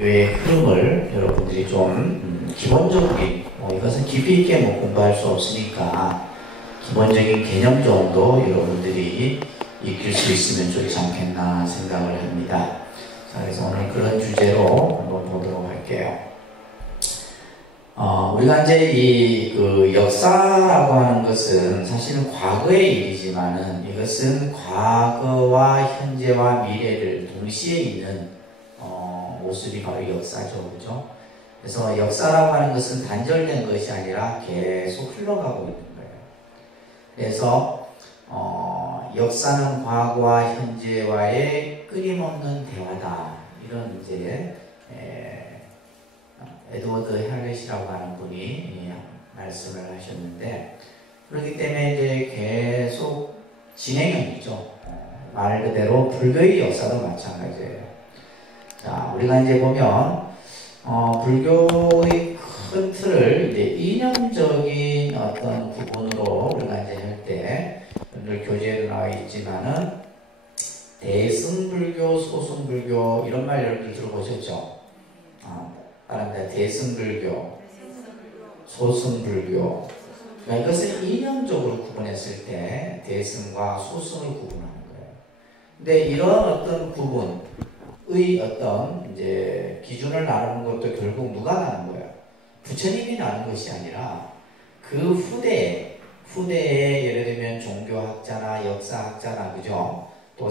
불교의 흐름을 여러분들이 좀 기본적인 이것은 깊이 있게 공부할 수 없으니까 기본적인 개념 정도 여러분들이 익힐 수 있으면 좋지 않겠나 생각을 합니다. 자, 그래서 오늘 그런 주제로 한번 보도록 할게요. 우리가 이제 그 역사라고 하는 것은 사실은 과거의 일이지만은 이것은 과거와 현재와 미래를 동시에 있는 모습이 바로 역사죠, 그죠? 그래서 역사라고 하는 것은 단절된 것이 아니라 계속 흘러가고 있는 거예요. 그래서 역사는 과거와 현재와의 끊임없는 대화다. 이런 이제 에드워드 헬렛이라고 하는 분이 말씀을 하셨는데, 그렇기 때문에 이제 계속 진행형이죠. 말 그대로 불교의 역사도 마찬가지예요. 자, 우리가 이제 보면 불교의 큰 틀을 이제 이념적인 어떤 부분으로 우리가 이제 할 때, 오늘 교재에도 나와 있지만은 대승불교, 소승불교 이런 말 여러분들 들어보셨죠? 대승불교, 소승불교. 그러니까 이것을 이념적으로 구분했을 때 대승과 소승을 구분하는 거예요. 근데 이런 어떤 구분의 어떤 이제 기준을 나누는 것도 결국 누가 나눈 거예요? 부처님이 나눈 것이 아니라 그 후대에 예를 들면 종교학자나 역사학자나 그죠? 또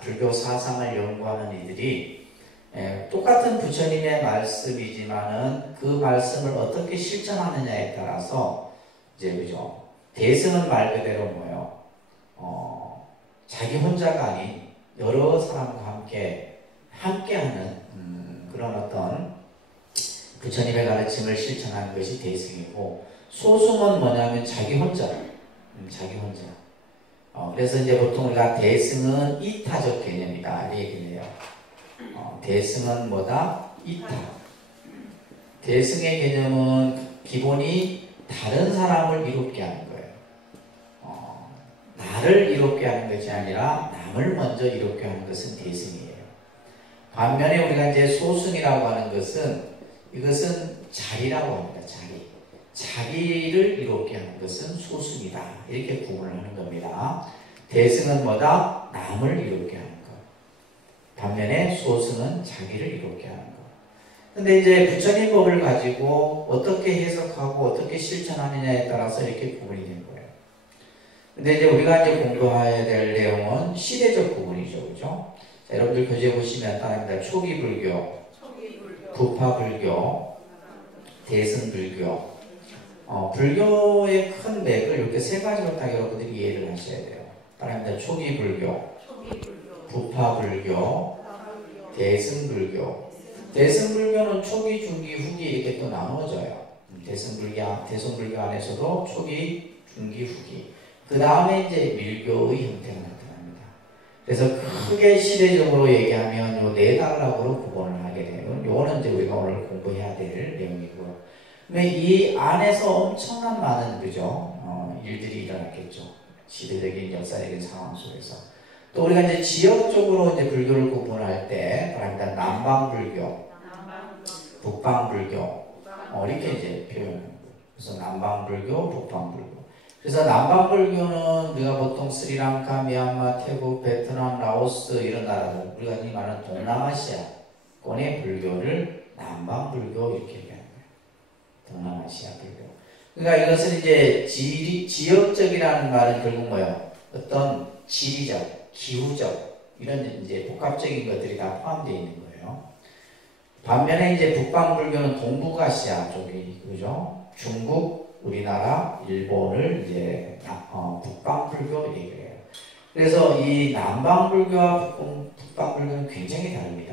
불교 사상을 연구하는 이들이 똑같은 부처님의 말씀이지만은 그 말씀을 어떻게 실천하느냐에 따라서 이제 그죠? 대승은 말 그대로 뭐예요? 자기 혼자가 아닌 여러 사람과 함께하는 그런 어떤 부처님의 가르침을 실천하는 것이 대승이고, 소승은 뭐냐면 자기 혼자. 그래서 이제 보통 우리가 대승은 이타적 개념이다 이 얘기네요. 대승은 뭐다? 이타. 대승의 개념은 기본이 다른 사람을 이롭게 하는 거예요. 나를 이롭게 하는 것이 아니라 남을 먼저 이롭게 하는 것은 대승이에요. 반면에 우리가 이제 소승이라고 하는 것은 이것은 자리라고 합니다. 자리를 이롭게 하는 것은 소승이다. 이렇게 구분을 하는 겁니다. 대승은 뭐다? 남을 이롭게 하는 것. 반면에 소승은 자기를 이롭게 하는 것. 근데 이제 부처님 법을 가지고 어떻게 해석하고 어떻게 실천하느냐에 따라서 이렇게 구분이 되는 거예요. 근데 이제 우리가 이제 공부해야 될 내용은 시대적 구분이죠. 그죠? 자, 여러분들 교재 보시면 따릅니다. 초기 불교, 부파 불교, 대승 불교. 불교의 큰 맥을 이렇게 세 가지로 딱 여러분들이 이해를 하셔야 돼요. 따릅니다. 초기 불교, 부파 불교, 대승 불교. 대승 불교는 초기, 중기, 후기 이렇게 또 나눠져요. 대승 불교 안에서도 초기, 중기, 후기. 그 다음에 이제 밀교의 형태가 나타납니다. 그래서 크게 시대적으로 얘기하면 요 네 단락으로 구분을 하게 돼요. 요거는 이제 우리가 오늘 공부해야 될 내용이고요. 근데 이 안에서 엄청난 많은 일들이 일어났겠죠. 시대적인 역사적인 상황 속에서. 또 우리가 이제 지역적으로 이제 불교를 구분할 때, 바랍니다. 남방불교, 북방불교, 이렇게 이제 표현합니다. 그래서 남방불교, 북방불교. 그래서 남방불교는 우리가 보통 스리랑카, 미얀마, 태국, 베트남, 라오스 이런 나라들, 우리가 흔히 말하는 동남아시아권의 불교를 남방불교 이렇게 얘기합니다. 동남아시아 불교. 그러니까 이것은 이제 지역적이라는 말은 결국 뭐예요? 어떤 지리적, 기후적 이런 이제 복합적인 것들이 다 포함되어 있는 거예요. 반면에 이제 북방불교는 동북아시아 쪽이 그죠? 중국, 우리나라, 일본을 이제 북방불교 얘기해요. 그래서 이 남방불교와 북방불교는 굉장히 다릅니다.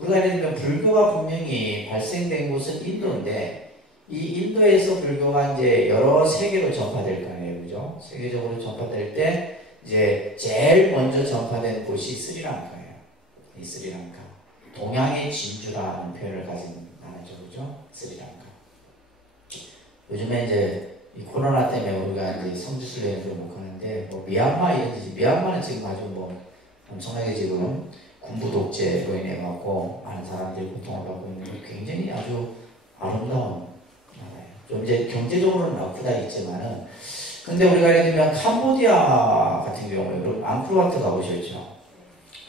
우리가 예를 들면 불교가 분명히 발생된 곳은 인도인데, 이 인도에서 불교가 이제 여러 세계로 전파될 거 아니에요, 그죠? 세계적으로 전파될 때 이제 제일 먼저 전파된 곳이 스리랑카예요. 이 스리랑카. 동양의 진주라는 표현을 가진 나라죠, 그죠? 스리랑카. 요즘에 이제 이 코로나 때문에 우리가 이제 성지순례를 못 하는데, 미얀마 이런 데지, 미얀마는 지금 아주 엄청나게 지금 군부 독재로 인해 갖고 많은 사람들이 고통을 받고 있는 굉장히 아주 아름다운 나라예요. 좀 이제 경제적으로는 나쁘다 있지만은 근데 우리가 예를 들면 캄보디아 같은 경우에 여러분 앙코르와트 가보셨죠?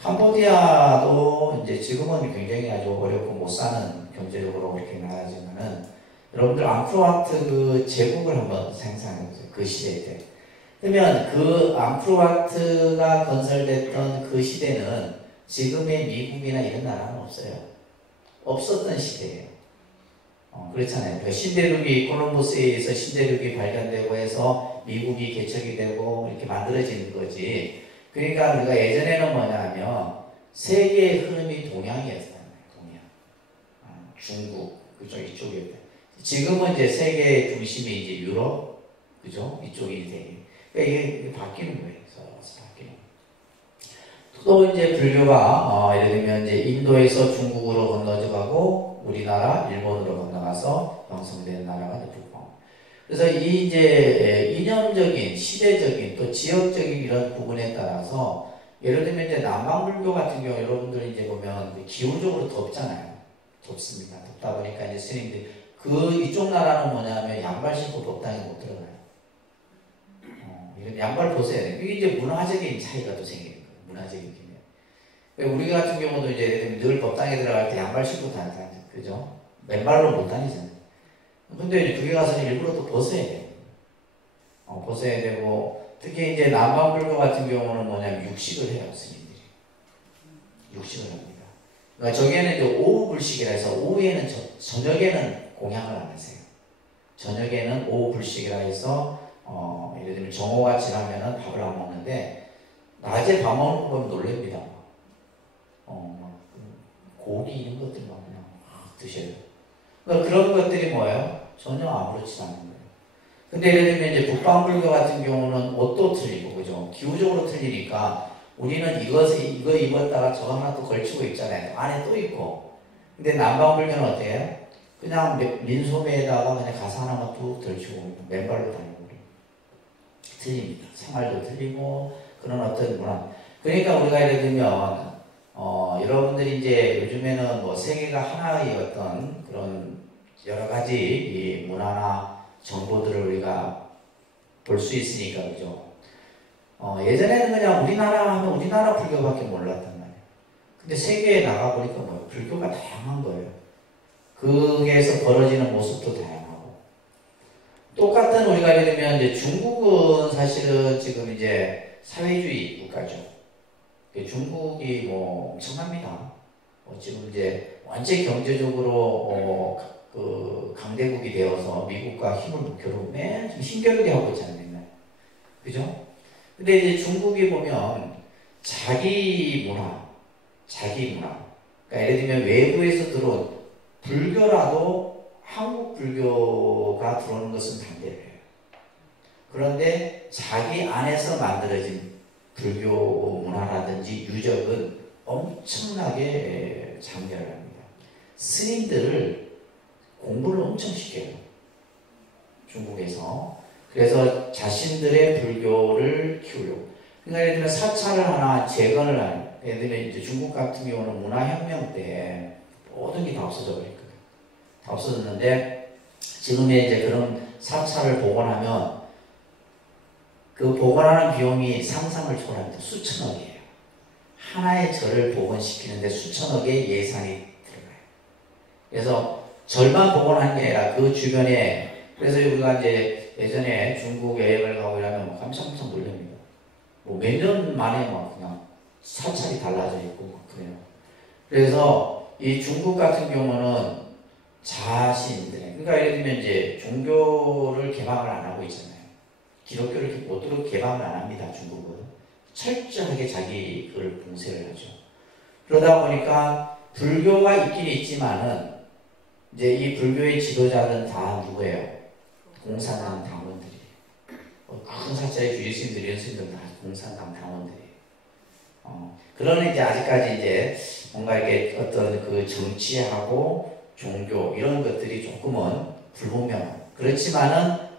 캄보디아도 이제 지금은 굉장히 아주 어렵고 못 사는 경제적으로 그렇게 나아지만은 여러분들 앙코르와트 그 제국을 한번 상상해보세요. 그 시대 때. 그러면 그 앙코르와트가 건설됐던 그 시대는 지금의 미국이나 이런 나라는 없어요. 없었던 시대예요. 그렇잖아요. 그러니까 신대륙이 콜럼버스에 의해서 신대륙이 발견되고 해서 미국이 개척이 되고 이렇게 만들어지는 거지. 그러니까 우리가 예전에는 뭐냐면 세계의 흐름이 동양이었어요. 동양. 중국 그쪽 이쪽이었대. 지금은 이제 세계의 중심이 이제 유럽 그죠? 이쪽이 되게. 그러니까 이게 바뀌는 거예요. 서로 바뀌는. 또 이제 불교가 예를 들면 이제 인도에서 중국으로 건너져 가고 우리나라, 일본으로 건너가서 형성된 나라가 이제 북방. 그래서 이 이제 이념적인, 시대적인, 또 지역적인 이런 부분에 따라서 예를 들면 이제 남방불교 같은 경우 여러분들 이제 보면 기후적으로 덥잖아요. 덥습니다. 덥다 보니까 이제 스님들이 그 이쪽 나라는 뭐냐면 양발 신고 법당에 못 들어가요. 이건 양발 벗어야 돼요. 이게 이제 문화적인 차이가 또 생기는 거예요. 문화적인 기능. 우리 같은 경우도 이제 늘 법당에 들어갈 때 양발 신고 다니잖아요. 그죠? 맨발로 못 다니잖아요. 근데 그게 가서 일부러 또 벗어야 돼요. 벗어야 되고, 특히 이제 남방불교 같은 경우는 뭐냐면 육식을 해요, 스님들이. 육식을 합니다. 그러니까 저기에는 이제 오후불식이라 해서 오후에는 저녁에는 공양을 안 하세요. 저녁에는 오후불식이라 해서 예를 들면 정오가 지나면은 밥을 안 먹는데 낮에 밥 먹는 거 보면 놀랍니다. 고기 이런 것들 막 그냥 드셔요. 그러니까 그런 것들이 뭐예요? 전혀 아무렇지 않은 거예요. 근데 예를 들면 이제 북방불교 같은 경우는 옷도 틀리고 그죠? 기후적으로 틀리니까 우리는 이거 입었다가 저거 하나 또 걸치고 있잖아요. 안에 또 있고. 근데 남방불교는 어때요? 그냥 민소매에다가 그냥 가사 하나만 뚝 걸치고 맨발로 다니고 틀립니다. 생활도 틀리고 그런 어떤 문화. 그러니까 우리가 예를 들면 여러분들이 이제 요즘에는 뭐 세계가 하나의 어떤 그런 여러 가지 이 문화나 정보들을 우리가 볼 수 있으니까 그죠. 예전에는 그냥 우리나라 하면 우리나라 불교밖에 몰랐단 말이에요. 근데 세계에 나가 보니까 뭐 불교가 다양한 거예요. 거기에서 벌어지는 모습도 다양하고. 똑같은 우리가 예를 들면 이제 중국은 사실은 지금 이제 사회주의 국가죠. 중국이 뭐 엄청납니다. 지금 이제 완전히 경제적으로 그 강대국이 되어서 미국과 힘을 겨루고 맨 힘겨루게 하고 있잖아요. 그죠? 근데 이제 중국이 보면 자기 문화. 그러니까 예를 들면 외부에서 들어온 불교라도 한국 불교가 들어오는 것은 반대예요. 그런데 자기 안에서 만들어진 불교 문화라든지 유적은 엄청나게 장려합니다. 스님들을 공부를 엄청 시켜요. 중국에서. 그래서 자신들의 불교를 키우려고. 그러니까 예를 들면 사찰을 하나 재건을 하는, 예를 들면 이제 중국 같은 경우는 문화혁명 때 모든 게 다 없어져 버릴 거예요. 다 없어졌는데 지금의 이제 그런 사찰을 복원하면 그 복원하는 비용이 상상을 초월합니다. 수천억이에요. 하나의 절을 복원시키는데 수천억의 예산이 들어가요. 그래서 절만 복원한 게 아니라 그 주변에, 그래서 우리가 이제 예전에 중국 여행을 가고 이러면 깜짝 놀랍니다. 뭐 몇 년 만에 막 그냥 사찰이 달라져 있고 막 그래요. 그래서 이 중국 같은 경우는 자신들의, 그러니까 예를 들면 이제 종교를 개방을 안 하고 있잖아요. 기독교를 모두 개방을 안 합니다. 중국은 철저하게 자기 그걸 봉쇄를 하죠. 그러다 보니까 불교가 있긴 있지만은 이제 이 불교의 지도자들은 다 누구예요? 공산당 당원들이에요. 큰 사찰의 주지스님들, 이런 스님들은 다 공산당 당원들이에요. 그러는 이제 아직까지 이제 뭔가 이렇게 어떤 그 정치하고 종교 이런 것들이 조금은 불분명한. 그렇지만은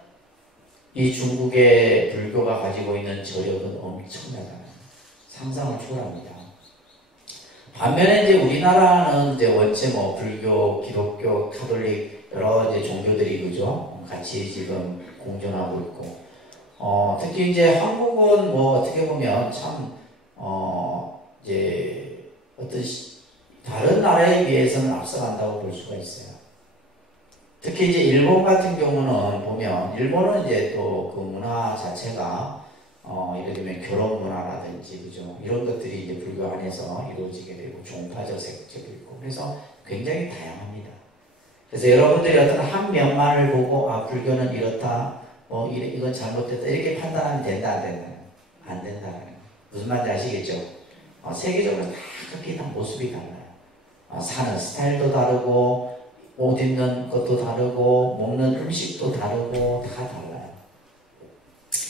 이 중국의 불교가 가지고 있는 저력은 엄청나다. 상상을 초월합니다. 반면에 이제 우리나라는 이제 원체 뭐 불교, 기독교, 카톨릭 여러 이제 종교들이 그죠? 같이 지금 공존하고 있고, 특히 이제 한국은 뭐 어떻게 보면 참, 이제 어떤 다른 나라에 비해서는 앞서간다고 볼 수가 있어요. 특히 이제 일본 같은 경우는 보면, 일본은 이제 또 그 문화 자체가, 예를 들면 결혼 문화라든지, 그죠? 이런 것들이 이제 불교 안에서 이루어지게 되고, 종파적 색채도 있고, 그래서 굉장히 다양합니다. 그래서 여러분들이 어떤 한 면만을 보고, 아, 불교는 이렇다, 이건 잘못됐다, 이렇게 판단하면 된다, 안 된다? 안 된다. 무슨 말인지 아시겠죠? 세계적으로 다 각기 다 모습이 달라요. 사는 스타일도 다르고, 옷 입는 것도 다르고, 먹는 음식도 다르고, 다 달라요.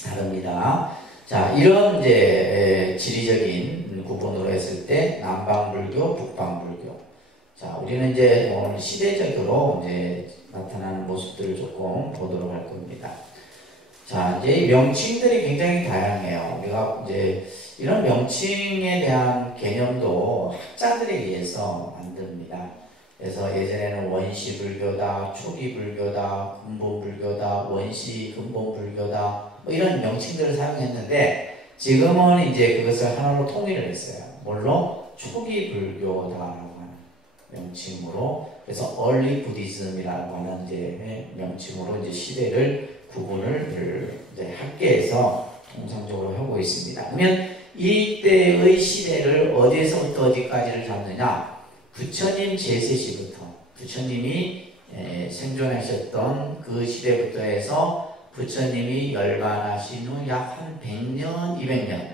다릅니다. 자, 이런 이제 지리적인 구분으로 했을 때 남방불교, 북방불교. 자, 우리는 이제 오늘 시대적으로 이제 나타나는 모습들을 조금 보도록 할 겁니다. 자, 이제 명칭들이 굉장히 다양해요. 우리가 이제 이런 명칭에 대한 개념도 학자들에 의해서 만듭니다. 그래서 예전에는 원시불교다, 초기불교다, 근본불교다, 원시 근본불교다, 뭐 이런 명칭들을 사용했는데, 지금은 이제 그것을 하나로 통일을 했어요. 뭘로? 초기불교다라고 하는 명칭으로, 그래서 early Buddhism이라고 하는 이제 명칭으로 이제 시대를 구분을 이제 학계에서 통상적으로 하고 있습니다. 그러면 이때의 시대를 어디에서부터 어디까지를 잡느냐? 부처님 제세 시부터, 부처님이 생존하셨던 그 시대부터 해서 부처님이 열반하신 후 약 한 100년, 200년.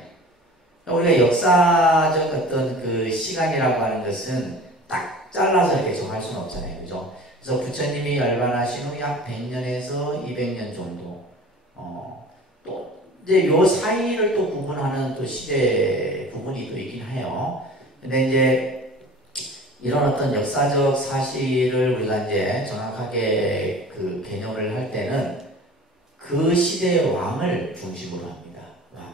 우리가 역사적 어떤 그 시간이라고 하는 것은 딱 잘라서 계속 할 수는 없잖아요. 그죠? 그래서 부처님이 열반하신 후 약 100년에서 200년 정도. 또, 이제 요 사이를 또 구분하는 또 시대 부분이 또 있긴 해요. 근데 이제 이런 어떤 역사적 사실을 우리가 이제 정확하게 그 개념을 할 때는 그 시대의 왕을 중심으로 합니다. 왕.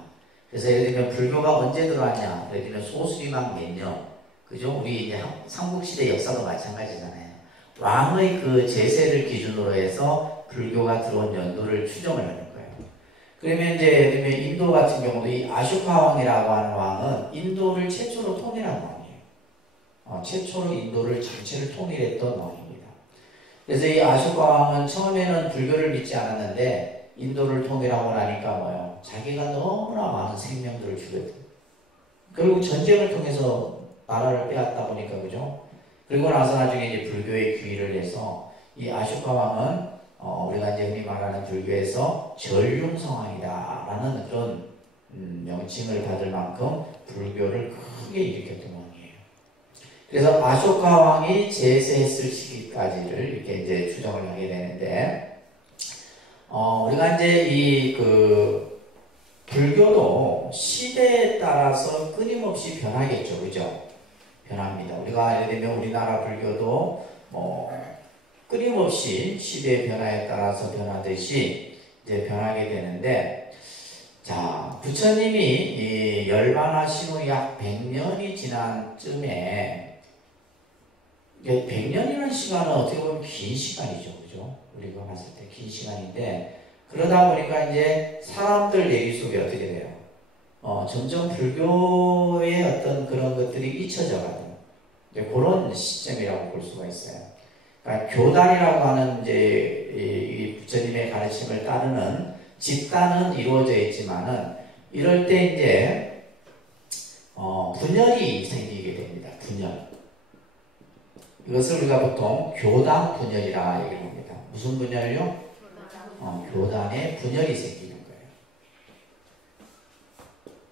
그래서 예를 들면 불교가 언제 들어왔냐? 예를 들면 소수림왕 몇 년. 그죠? 우리 이제 삼국시대 역사도 마찬가지잖아요. 왕의 그 제세를 기준으로 해서 불교가 들어온 연도를 추정을 하는 거예요. 그러면 이제 예를 들면 인도 같은 경우도 이 아쇼카 왕이라고 하는 왕은 인도를 최초로 통일한 왕이에요. 최초로 인도를 전체를 통일했던 왕입니다. 그래서 이 아쇼카 왕은 처음에는 불교를 믿지 않았는데 인도를 통일하고 나니까 뭐예요? 자기가 너무나 많은 생명들을 죽였어요. 결국 전쟁을 통해서 나라를 빼앗다 보니까, 그죠? 그리고 나서 나중에 이제 불교에 귀의를 해서 이 아쇼카 왕은 우리가 이제 흔히 말하는 불교에서 전륜성왕이다 라는 그런 명칭을 받을 만큼 불교를 크게 일으켰던 왕이에요. 그래서 아쇼카 왕이 제세했을 시기까지를 이렇게 이제 추정을 하게 되는데, 우리가 이제 이 불교도 시대에 따라서 끊임없이 변하겠죠. 그죠? 변합니다. 우리가 예를 들면 우리나라 불교도 끊임없이 시대의 변화에 따라서 변하듯이 이제 변하게 되는데, 자, 부처님이 이 열반하신 후 약 100년이 지난 쯤에, 100년이라는 시간은 어떻게 보면 긴 시간이죠. 그죠? 우리가 봤을 때 긴 시간인데, 그러다 보니까 이제 사람들 얘기 속에 어떻게 돼요? 점점 불교의 어떤 그런 것들이 잊혀져 가는 그런 시점이라고 볼 수가 있어요. 그러니까 교단이라고 하는 이제 이 부처님의 가르침을 따르는 집단은 이루어져 있지만은 이럴 때 이제 분열이 생기게 됩니다. 분열. 이것을 우리가 보통 교단 분열이라 얘기를 합니다. 무슨 분열이요? 교단의 분열이 생기는 거예요.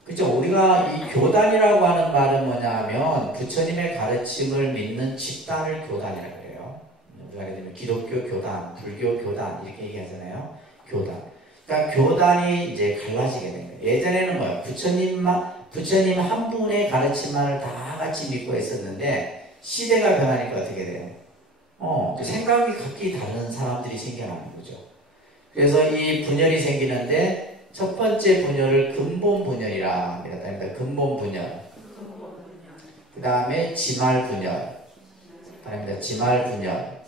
그렇죠? 우리가 이 교단이라고 하는 말은 뭐냐면 부처님의 가르침을 믿는 집단을 교단이라고 해요. 우리가 예를 들면 기독교 교단, 불교 교단 이렇게 얘기하잖아요. 교단. 그러니까 교단이 이제 갈라지게 된 거예요. 예전에는 뭐예요? 부처님 한 분의 가르침만을 다 같이 믿고 했었는데 시대가 변하니까 어떻게 돼요? 생각이 각기 다른 사람들이 생겨나는 거죠. 그래서 이 분열이 생기는데 첫 번째 분열을 근본 분열이라 합니다. 그러니까 근본 분열. 그 다음에 지말분열. 아닙니다. 지말분열.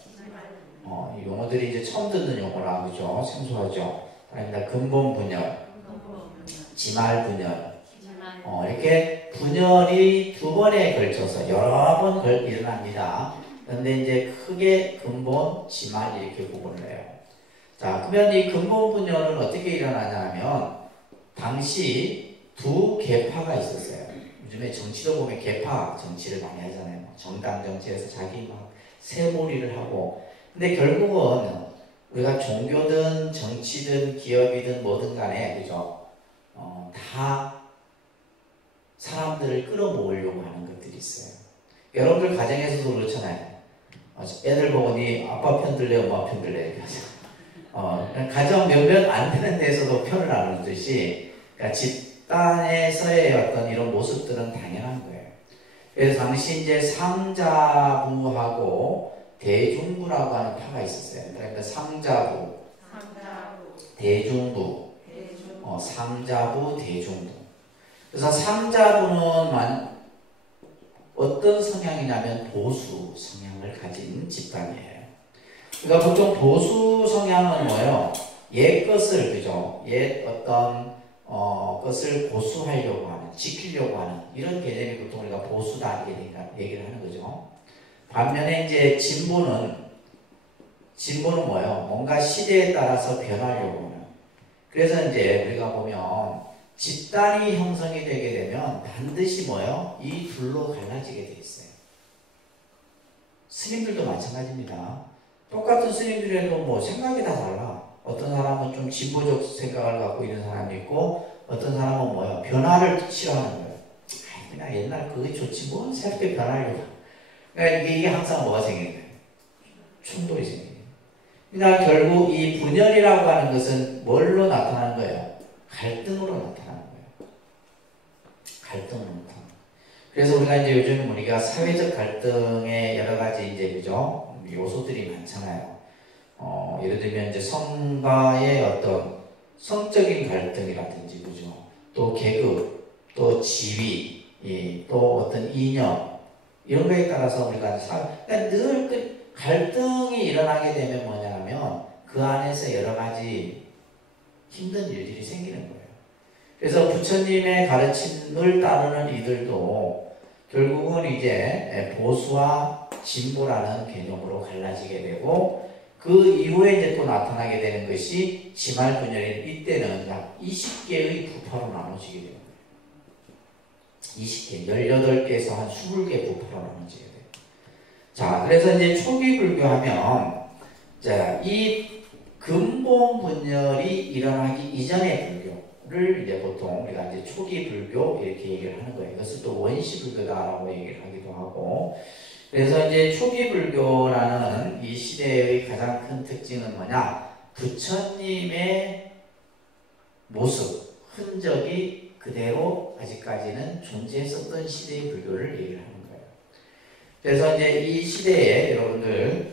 이 용어들이 이제 처음 듣는 용어라, 그죠? 생소하죠? 아닙니다. 근본분열. 지말분열. 이렇게 분열이 두 번에 걸쳐서 여러 번 일어납니다. 그런데 이제 크게 근본, 지말 이렇게 구분을 해요. 자, 그러면 이 근본 분열은 어떻게 일어나냐면 당시 두 계파가 있었어요. 요즘에 정치도 보면 계파 정치를 많이 하잖아요. 정당 정치에서 자기 막 새몰이를 하고. 근데 결국은 우리가 종교든 정치든 기업이든 뭐든 간에 그죠? 다 사람들을 끌어모으려고 하는 것들이 있어요. 여러분들 가정에서도 그렇잖아요. 애들 보고 니 아빠 편 들래 엄마 편 들래 이렇게 하죠. 가정 몇몇 안 되는 데서도 편을 나누듯이 그러니까 집단에서의 어떤 이런 모습들은 당연한 거예요. 그래서 당시 이제 상자부하고 대중부라고 하는 파가 있었어요. 그러니까 상자부, 대중부, 상자부, 대중부. 그래서 상자부는 어떤 성향이냐면 보수 성향을 가진 집단이에요. 그러니까 보통 보수 성향은 뭐예요? 옛 것을, 그죠? 옛 어떤 것을 고수하려고 하는, 지키려고 하는 이런 개념이 보통 우리가 보수다 이렇게 얘기를 하는 거죠. 반면에 이제 진보는 뭐예요? 뭔가 시대에 따라서 변하려고 하는. 그래서 이제 우리가 보면 집단이 형성이 되게 되면 반드시 뭐예요? 이 둘로 갈라지게 돼 있어요. 스님들도 마찬가지입니다. 똑같은 스님들에도 뭐 생각이 다 달라. 어떤 사람은 좀 진보적 생각을 갖고 있는 사람이 있고 어떤 사람은 뭐예요? 변화를 싫어하는 거예요. 그냥 옛날 그게 좋지 뭐 새롭게 변하려고. 그러니까 이게 항상 뭐가 생기는 거예요? 충돌이 생기는 거예요. 그러니까 결국 이 분열이라고 하는 것은 뭘로 나타나는 거예요? 갈등으로 나타나는 거예요. 갈등으로 나타나는 거예요. 그래서 우리가 이제 요즘 우리가 사회적 갈등의 여러 가지 이제 그죠? 요소들이 많잖아요. 예를 들면 이제 성과의 어떤 성적인 갈등이라든지 그죠? 또 계급, 또 지위, 또 어떤 이념 이런 거에 따라서 우리가 그러니까 늘 그 갈등이 일어나게 되면 뭐냐면 그 안에서 여러 가지 힘든 일들이 생기는 거예요. 그래서 부처님의 가르침을 따르는 이들도 결국은 이제 보수와 진보라는 개념으로 갈라지게 되고 그 이후에 이제 또 나타나게 되는 것이 지말분열인 이때는 약 20개의 부파로 나눠지게 됩니다. 20개, 18개에서 한 20개 부파로 나눠지게 돼요. 자, 그래서 이제 초기 불교하면 자, 이 근본 분열이 일어나기 이전의 불교를 이제 보통 우리가 이제 초기 불교 이렇게 얘기를 하는 거예요. 이것을 또 원시 불교다라고 얘기를 하기도 하고. 그래서 이제 초기 불교라는 이 시대의 가장 큰 특징은 뭐냐? 부처님의 모습, 흔적이 그대로 아직까지는 존재했었던 시대의 불교를 얘기를 하는 거예요. 그래서 이제 이 시대에 여러분들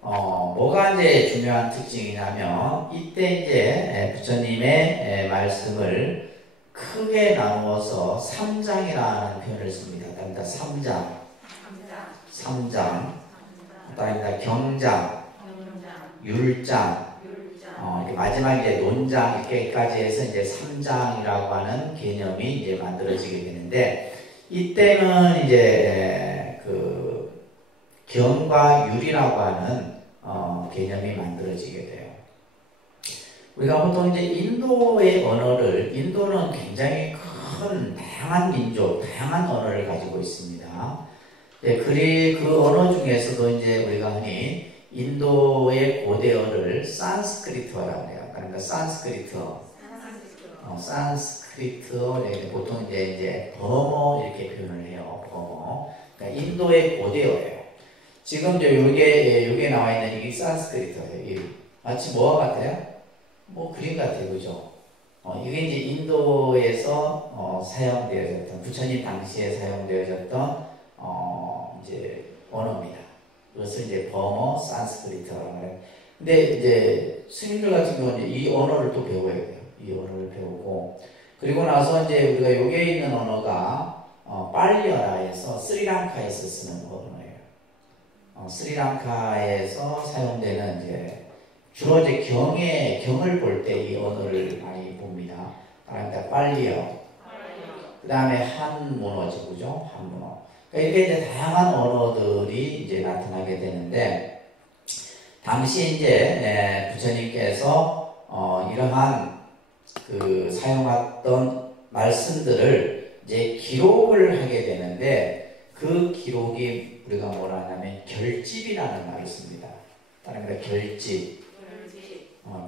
뭐가 이제 중요한 특징이냐면 이때 이제 부처님의 말씀을 크게 나누어서 3장이라는 표현을 씁니다. 그다음에 3장, 그다음에 경장, 율장, 이렇게 마지막 이제 논장 이렇게까지 해서 이제 3장이라고 하는 개념이 이제 만들어지게 되는데 이때는 이제 그 경과 율이라고 하는 개념이 만들어지게 돼요. 우리가 보통 이제 인도의 언어를 인도는 굉장히 큰 다양한 민족, 다양한 언어를 가지고 있습니다. 네, 그 언어 중에서도 이제 우리가 흔히 인도의 고대어를 산스크리트어라고 해요. 그러니까 산스크리트어, 네, 보통 이제 버머 이렇게 표현을 해요. 버머. 그러니까 인도의 고대어예요. 지금 이제 요게 나와 있는 이게 산스크리트어예요. 마치 뭐와 같아요? 뭐 그림 같아요, 그죠? 이게 이제 인도에서 사용되어졌던 부처님 당시에 사용되어졌던 이제 언어입니다. 그것을 이제 버머 산스크리트어라고 해요. 근데 이제 스님들 같은 경우는 이 언어를 또 배워야 돼요. 이 언어를 배우고 그리고 나서 이제 우리가 여기에 있는 언어가 빨리어라에서 스리랑카에서 쓰는 언어예요. 스리랑카에서 사용되는 이제 주로 이제 경을 볼 때 이 언어를 많이 봅니다. 그러니까 빨리어. 그 다음에 한문어죠, 그죠? 한문어. 그러니까 이렇게 이제 다양한 언어들이 이제 나타나게 되는데, 당시 이제 부처님께서 이러한 그 사용했던 말씀들을 이제 기록을 하게 되는데, 그 기록이 우리가 뭐라 하냐면 결집이라는 말을 씁니다. 다른 게 결집.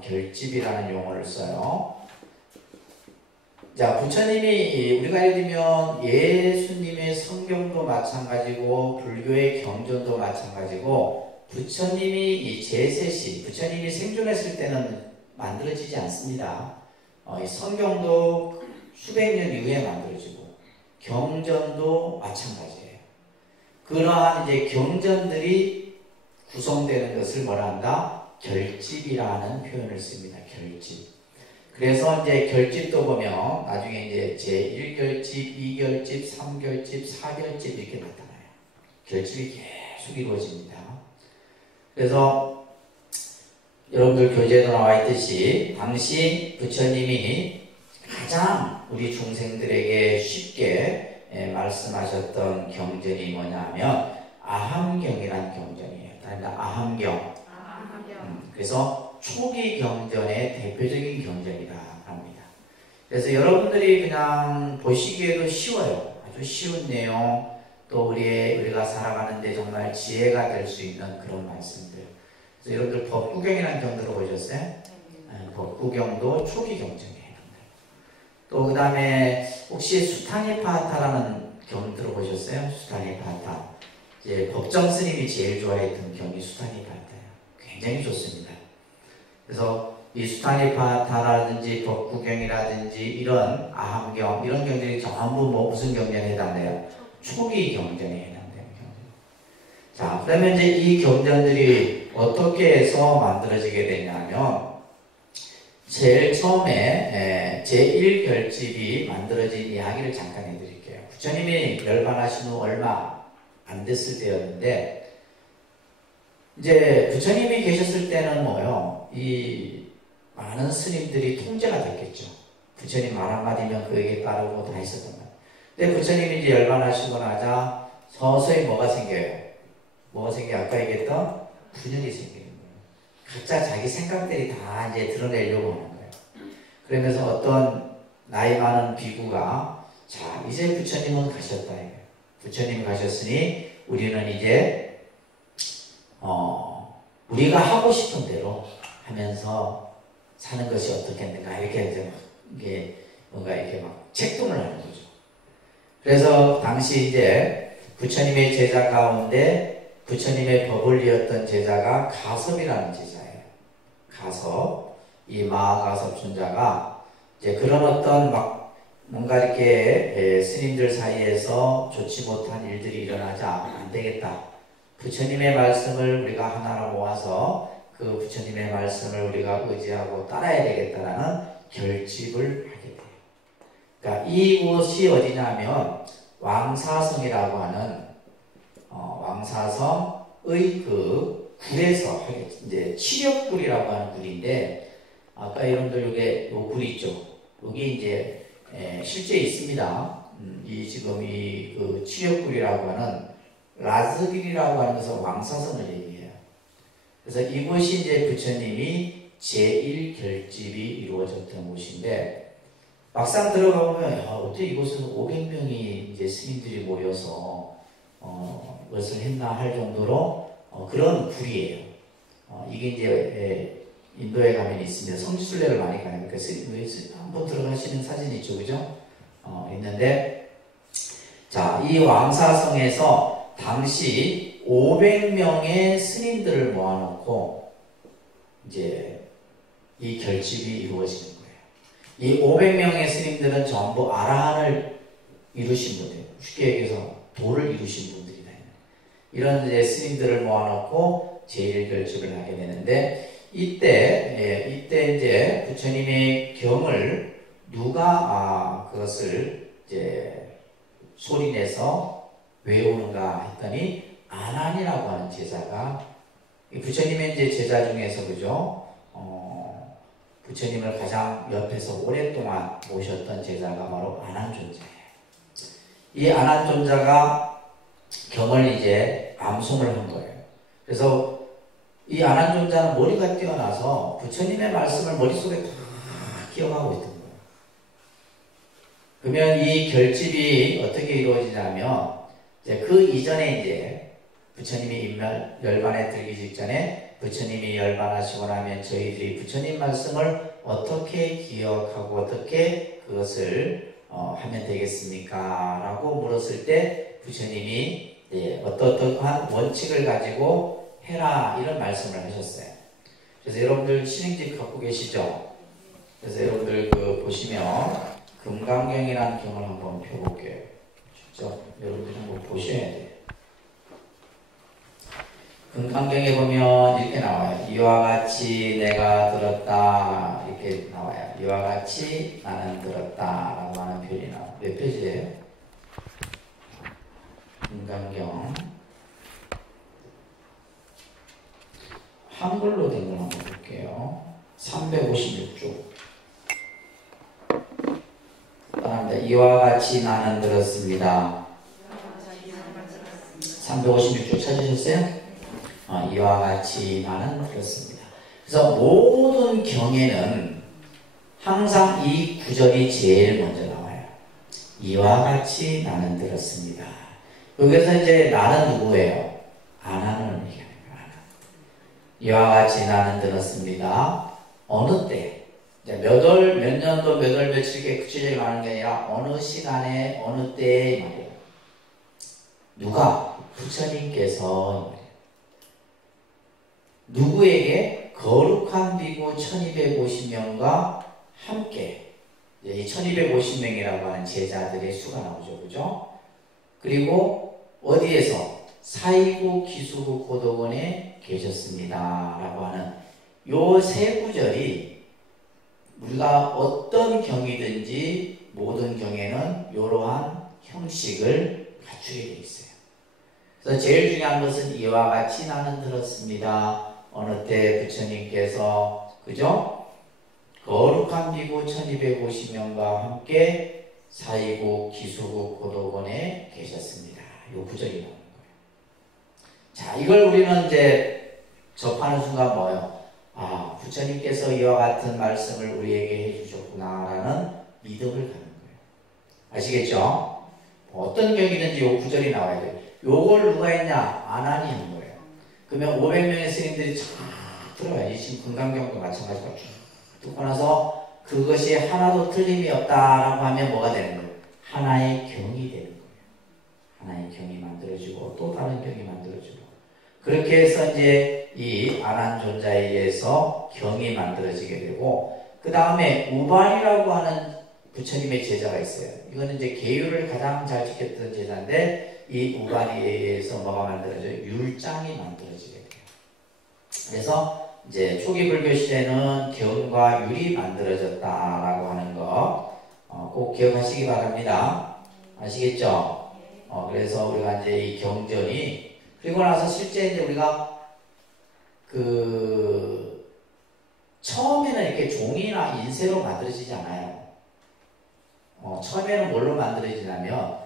결집이라는 용어를 써요. 자, 부처님이 우리가 예를 들면 예수님의 성경도 마찬가지고 불교의 경전도 마찬가지고 부처님이 이 제세시, 부처님이 생존했을 때는 만들어지지 않습니다. 이 성경도 수백 년 이후에 만들어지고 경전도 마찬가지예요. 그러한 이제 경전들이 구성되는 것을 뭐라 한다? 결집이라는 표현을 씁니다. 결집. 그래서 이제 결집도 보면 나중에 이제 제1결집, 2결집, 3결집, 4결집 이렇게 나타나요. 결집이 계속 이루어집니다. 그래서 여러분들 교재에도 나와 있듯이 당시 부처님이 가장 우리 중생들에게 쉽게 말씀하셨던 경전이 뭐냐 하면 아함경이라는 경전이에요. 아함경. 그래서 초기 경전의 대표적인 경전이다 합니다. 그래서 여러분들이 그냥 보시기에도 쉬워요. 아주 쉬운 내용, 또 우리가 살아가는데 정말 지혜가 될 수 있는 그런 말씀들. 그래서 여러분들 법구경이라는 경 들어보셨어요? 법구경도 초기 경전이에요. 또 그 다음에 혹시 수타니파타라는 경 들어보셨어요? 수타니파타. 이제 법정 스님이 제일 좋아했던 경이 수타니파타예요. 굉장히 좋습니다. 그래서 이 수타니파타라든지 법구경이라든지 이런 아함경 이런 경전이 전부 무슨 경전에 해당돼요? 초기 경전에 해당되는 경전. 자, 그러면 이제 이 경전들이 어떻게 해서 만들어지게 되냐면 제일 처음에 제1결집이 만들어진 이야기를 잠깐 해드릴게요. 부처님이 열반하신 후 얼마 안 됐을 때였는데 이제 부처님이 계셨을 때는 뭐요? 이 많은 스님들이 통제가 됐겠죠. 부처님 말 한마디면 그에게 따르고 다 있었던 거예요. 근데 부처님이 이제 열반하시고 나자 서서히 뭐가 생겨요? 뭐가 생겨? 아까 얘기했던 분열이 생기는 거예요. 각자 자기 생각들이 다 이제 드러내려고 하는 거예요. 그러면서 어떤 나이 많은 비구가 자, 이제 부처님은 가셨다. 부처님 가셨으니 우리는 이제 우리가 하고 싶은 대로 하면서 사는 것이 어떻겠는가 이렇게 이제 이게 뭔가 이렇게 막 책동을 하는 거죠. 그래서 당시 이제 부처님의 제자 가운데 부처님의 법을 이었던 제자가 가섭이라는 제자예요. 가섭, 이 마하가섭 춘자가 이제 그런 어떤 막 뭔가 이렇게 스님들 사이에서 좋지 못한 일들이 일어나자 안 되겠다. 부처님의 말씀을 우리가 하나로 모아서 그 부처님의 말씀을 우리가 의지하고 따라야 되겠다라는 결집을 하게 돼요. 그러니까 이곳이 어디냐면 왕사성이라고 하는 왕사성의 그 굴에서 이제 칠엽굴이라고 하는 굴인데 아까 여러분들 이게 요 굴 있죠. 여기 이제 실제 있습니다. 이 지금 이 그 칠엽굴이라고 하는 라즈길이라고 하는 것은 왕사성을 얘기해요. 그래서 이곳이 이제 부처님이 제1결집이 이루어졌던 곳인데 막상 들어가 보면 어떻게 이곳은 500명이 이제 스님들이 모여서 무엇을 했나 할 정도로 그런 굴이에요. 이게 이제 인도에 가면 있습니다. 성지순례를 많이 가요. 그래서 한번 들어가시는 사진이 있죠, 그죠? 있는데 자, 이 왕사성에서 당시 500명의 스님들을 모아놓고 이제 이 결집이 이루어지는 거예요. 이 500명의 스님들은 전부 아라한을 이루신 분들이에요. 쉽게 얘기해서 도를 이루신 분들이다. 이런 이제 스님들을 모아놓고 제1결집을 하게 되는데 이때 이제 부처님의 경을 누가 그것을 이제 소리내서 외우는가 했더니 아난이라고 하는 제자가 부처님의 이제 제자 중에서 그죠? 부처님을 가장 옆에서 오랫동안 모셨던 제자가 바로 아난존자예요. 이 아난존자가 경을 이제 암송을 한 거예요. 그래서 이 아난존자는 머리가 뛰어나서 부처님의 말씀을 머릿속에 다 기억하고 있던 거예요. 그러면 이 결집이 어떻게 이루어지냐면 이제 그 이전에 이제 부처님이 열반에 들기 직전에 부처님이 열반하시고 나면 저희들이 부처님 말씀을 어떻게 기억하고 어떻게 그것을 하면 되겠습니까? 라고 물었을 때 부처님이 어떠한 원칙을 가지고 해라 이런 말씀을 하셨어요. 그래서 여러분들 신행집 갖고 계시죠? 그래서 여러분들 보시면 금강경이라는 경을 한번 펴볼게요. 직접 여러분들이 한번 보셔야 돼요. 금강경에 보면 이렇게 나와요. 이와 같이 내가 들었다 이렇게 나와요. 이와 같이 나는 들었다 라고 하는 표현이 나와요. 몇 페이지예요? 금강경 한글로 된 걸 한번 볼게요. 356쪽. 따라합니다. 이와 같이 나는 들었습니다. 356쪽 찾으셨어요? 이와 같이 나는 들었습니다. 그래서 모든 경에는 항상 이 구절이 제일 먼저 나와요. 이와 같이 나는 들었습니다. 여기서 이제 나는 누구예요? 아난을 얘기하는 거예요. 아난. 이와 같이 나는 들었습니다. 어느 때? 몇 년도 몇 월 며칠에 구체적으로 말하는 게 아니라 어느 시간에 어느 때에 말이에요. 누가? 부처님께서 누구에게? 거룩한 비구 1250명과 함께 이 1250명이라고 하는 제자들의 수가 나오죠. 그죠? 그리고 어디에서? 사이구 기수구 고도원에 계셨습니다. 라고 하는 요 세 구절이 우리가 어떤 경이든지 모든 경에는 이러한 형식을 갖추게 되어 있어요. 그래서 제일 중요한 것은 이와 같이 나는 들었습니다. 어느 때 부처님께서 그죠? 거룩한 비구 1250명과 함께 사이국 기수국 고도원에 계셨습니다. 요 구절이 나오는 거예요. 자, 이걸 우리는 이제 접하는 순간 뭐예요? 아, 부처님께서 이와 같은 말씀을 우리에게 해주셨구나라는 믿음을 갖는 거예요. 아시겠죠? 어떤 경이든지 요 구절이 나와야 돼요. 요걸 누가 했냐? 아난이 한 거예요. 그러면 500명의 스님들이 쫙 들어와요. 지금 금강경도 마찬가지로 쭉 듣고 나서 그것이 하나도 틀림이 없다라고 하면 뭐가 되는 거예요? 하나의 경이 되는 거예요. 하나의 경이 만들어지고 또 다른 경이 만들어지고 그렇게 해서 이제 이 아난존자에 의해서 경이 만들어지게 되고 그 다음에 우발이라고 하는 부처님의 제자가 있어요. 이거는 이제 계율을 가장 잘 지켰던 제자인데 이 우발에 의해서 뭐가 만들어져요? 율장이 만들어지게 돼요. 그래서 이제 초기 불교 시대는 경과 율이 만들어졌다라고 하는 거 꼭 기억하시기 바랍니다. 아시겠죠? 그래서 우리가 이제 이 경전이 그리고 나서 실제 이제 우리가 처음에는 이렇게 종이나 인쇄로 만들어지지 않아요. 처음에는 뭘로 만들어지냐면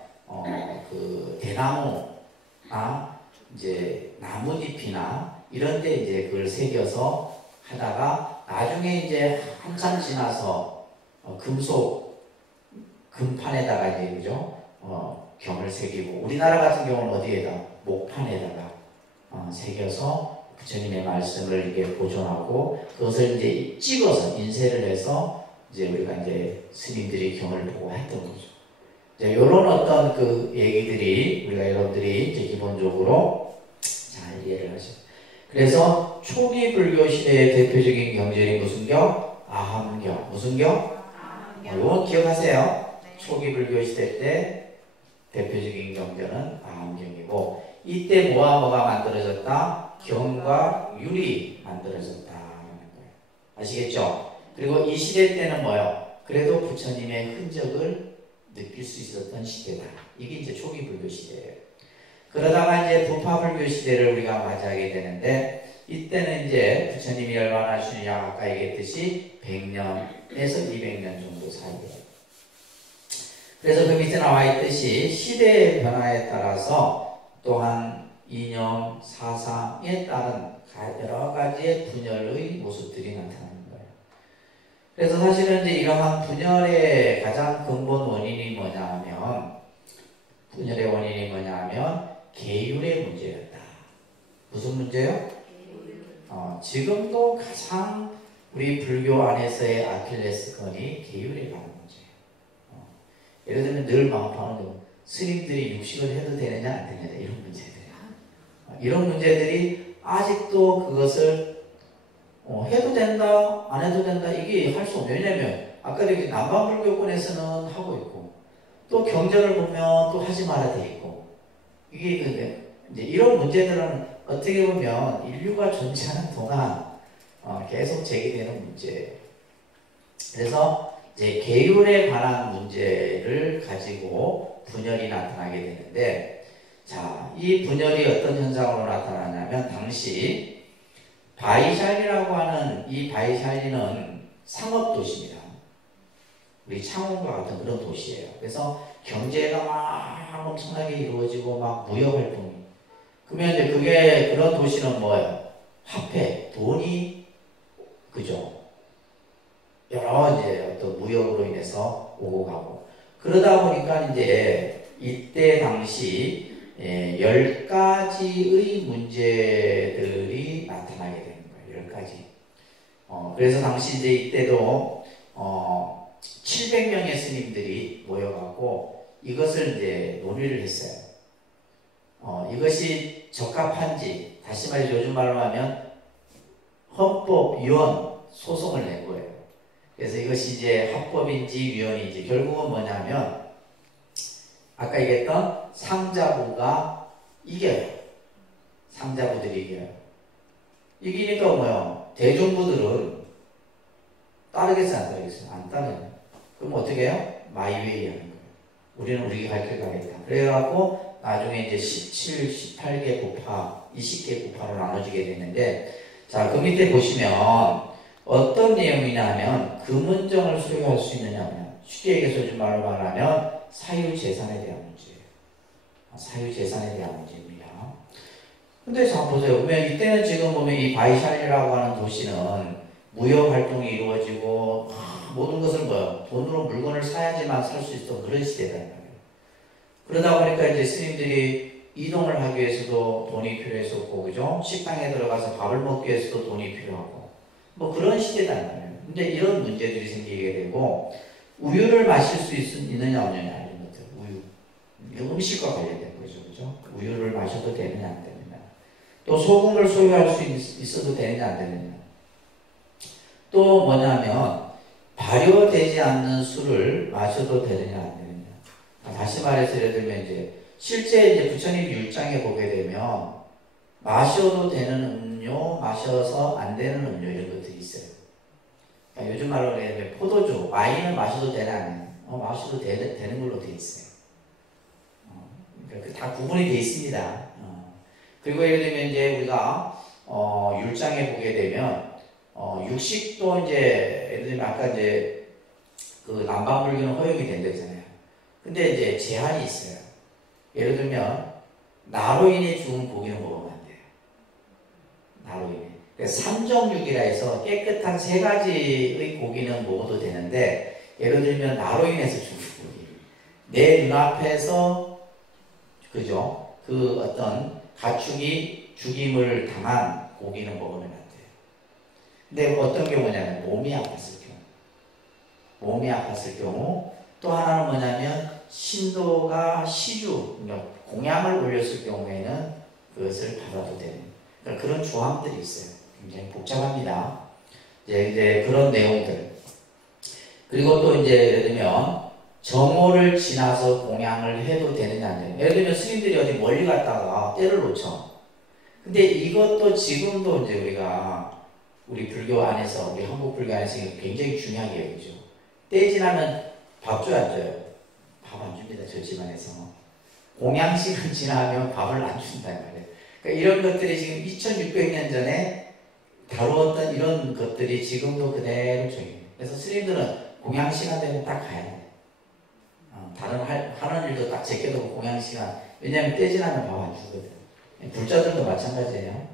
대나무나 이제 나뭇잎이나 이런 데 이제 그걸 새겨서 하다가 나중에 이제 한참 지나서 금판에다가 이제 그죠? 경을 새기고 우리나라 같은 경우는 어디에다? 목판에다가 새겨서 부처님의 말씀을 이렇게 보존하고 그것을 이제 찍어서 인쇄를 해서 이제 우리가 이제 스님들이 경을 보고 했던 거죠. 이제 이런 어떤 그 얘기들이 우리가 여러분들이 이제 기본적으로 잘 이해를 하셔요. 그래서 초기 불교 시대의 대표적인 경전이 무슨 경? 아함경. 무슨 경? 이건 기억하세요. 초기 불교 시대 때 대표적인 경전은 아함경이고 이때 뭐가 만들어졌다? 경과 율이 만들어졌다는 거예요. 아시겠죠? 그리고 이 시대 때는 뭐요? 그래도 부처님의 흔적을 느낄 수 있었던 시대다. 이게 이제 초기 불교 시대예요. 그러다가 이제 부파 불교 시대를 우리가 맞이하게 되는데 이때는 이제 부처님이 얼마나 하시느냐 아까 얘기했듯이 100년에서 200년 정도 사이에. 그래서 그 밑에 나와 있듯이 시대의 변화에 따라서 또한 이념, 사상에 따른 여러 가지의 분열의 모습들이 나타나는 거예요. 그래서 사실은 이제 이러한 분열의 가장 근본 원인이 뭐냐 하면 분열의 원인이 뭐냐 하면 계율의 문제였다. 무슨 문제요? 지금도 가장 우리 불교 안에서의 아킬레스건이 계율에 관한 문제예요. 예를 들면 늘 마음파는 스님들이 육식을 해도 되느냐 안 되느냐 이런 문제들이에요. 이런 문제들이 아직도 그것을 해도 된다 안 해도 된다 이게 할 수 없어요. 왜냐면 아까도 여기 남방불교권에서는 하고 있고 또 경전을 보면 또 하지 말아야 돼 있고 이게 근데 이제 이런 문제들은 어떻게 보면 인류가 존재하는 동안 계속 제기되는 문제예요. 그래서 이제 계율에 관한 문제를 가지고 분열이 나타나게 되는데, 자, 이 분열이 어떤 현상으로 나타나냐면 당시 바이샬리라고 하는 이 바이샬리는 상업도시입니다. 우리 창원과 같은 그런 도시예요. 그래서 경제가 막 엄청나게 이루어지고 막 무역활동이. 그러면 이제 그게 그런 도시는 뭐예요? 화폐, 돈이 그죠? 여러 이제 어떤 무역으로 인해서 오고 가고. 그러다 보니까 이제 이때 당시 10가지의 문제들이 나타나게 되는 거예요. 10가지. 그래서 당시 이제 이때도 700명의 스님들이 모여가고 이것을 이제 논의를 했어요. 이것이 적합한지, 다시 말해 요즘 말로 하면 헌법위원 소송을 낸 거예요. 그래서 이것이 이제 합법인지 위헌인지 결국은 뭐냐면 아까 얘기했던 상자부가 이겨요. 상자부들이 이겨요. 이기니까 뭐요? 대중부들은 따르겠어요? 안 따르겠어요? 안 따르요. 그럼 어떻게 해요? 마이웨이 하는 거예요. 우리는 우리가 갈 길 가겠다. 그래갖고 나중에 이제 17, 18개 부파, 20개 부파로 나눠지게 됐는데, 자, 그 밑에 보시면 어떤 내용이냐 하면 금은정을 소유할 수 있느냐 하면 쉽게 얘기해서 요즘 말로 말하면 사유재산에 대한 문제예요. 사유재산에 대한 문제입니다. 근데 자 보세요. 보면 이때는 지금 보면 이 바이샬리라고 하는 도시는 무역 활동이 이루어지고 모든 것을 뭐요? 돈으로 물건을 사야지만 살 수 있던 그런 시대다. 그러다 보니까 이제 스님들이 이동을 하기 위해서도 돈이 필요했었고, 그죠? 식당에 들어가서 밥을 먹기 위해서도 돈이 필요하고, 뭐 그런 시대다. 근데 이런 문제들이 생기게 되고, 우유를 마실 수 있느냐, 없느냐, 이런 것들. 우유. 음식과 관련된 거죠, 그죠? 우유를 마셔도 되느냐, 안 되느냐. 또 소금을 소유할 수 있어도 되느냐, 안 되느냐. 또 뭐냐면, 발효되지 않는 술을 마셔도 되느냐, 안 되느냐. 다시 말해서 예를 들면 이제 실제 이제 부처님 율장에 보게 되면 마셔도 되는 음료, 마셔서 안 되는 음료 이런 것들이 있어요. 그러니까 요즘 말로 하면 포도주, 와인을 마셔도 되나 마셔도 되는 걸로 되어 있어요. 그러니까 다 구분이 되어 있습니다. 그리고 예를 들면 이제 우리가 율장에 보게 되면 육식도 이제 예를 들면 아까 이제 그 남방불교는 허용이 된다잖아요. 근데 이제 제한이 있어요. 예를 들면 나로 인해 죽은 고기는 먹으면 안 돼요. 나로 인해. 그래서 삼정육이라 해서 깨끗한 3가지의 고기는 먹어도 되는데 예를 들면 나로 인해서 죽은 고기. 내 눈앞에서 그죠? 그 어떤 가축이 죽임을 당한 고기는 먹으면 안 돼요. 근데 어떤 경우냐면 몸이 아팠을 경우. 몸이 아팠을 경우 또 하나는 뭐냐면 신도가 시주, 공양을 올렸을 경우에는 그것을 받아도 되는 그러니까 그런 조항들이 있어요. 굉장히 복잡합니다. 이제 그런 내용들. 그리고 또 이제 예를 들면 정오를 지나서 공양을 해도 되느냐 안 되느냐. 예를 들면 스님들이 어디 멀리 갔다가 때를 놓쳐. 근데 이것도 지금도 이제 우리 불교 안에서, 우리 한국 불교 안에서 굉장히 중요하게 여기죠. 때 지나면 밥 줘야 안 줘요? 밥 안 줍니다. 저 집안에서. 공양시간 지나면 밥을 안 준다 말이에요. 그러니까 이런 것들이 지금 2600년 전에 다루었던 이런 것들이 지금도 그대로 적용해요. 그래서 스님들은 공양시간 되면 딱 가야 돼. 다른 하는 일도 딱 제껴두고 공양시간. 왜냐하면 때 지나면 밥 안 주거든. 불자들도 마찬가지예요.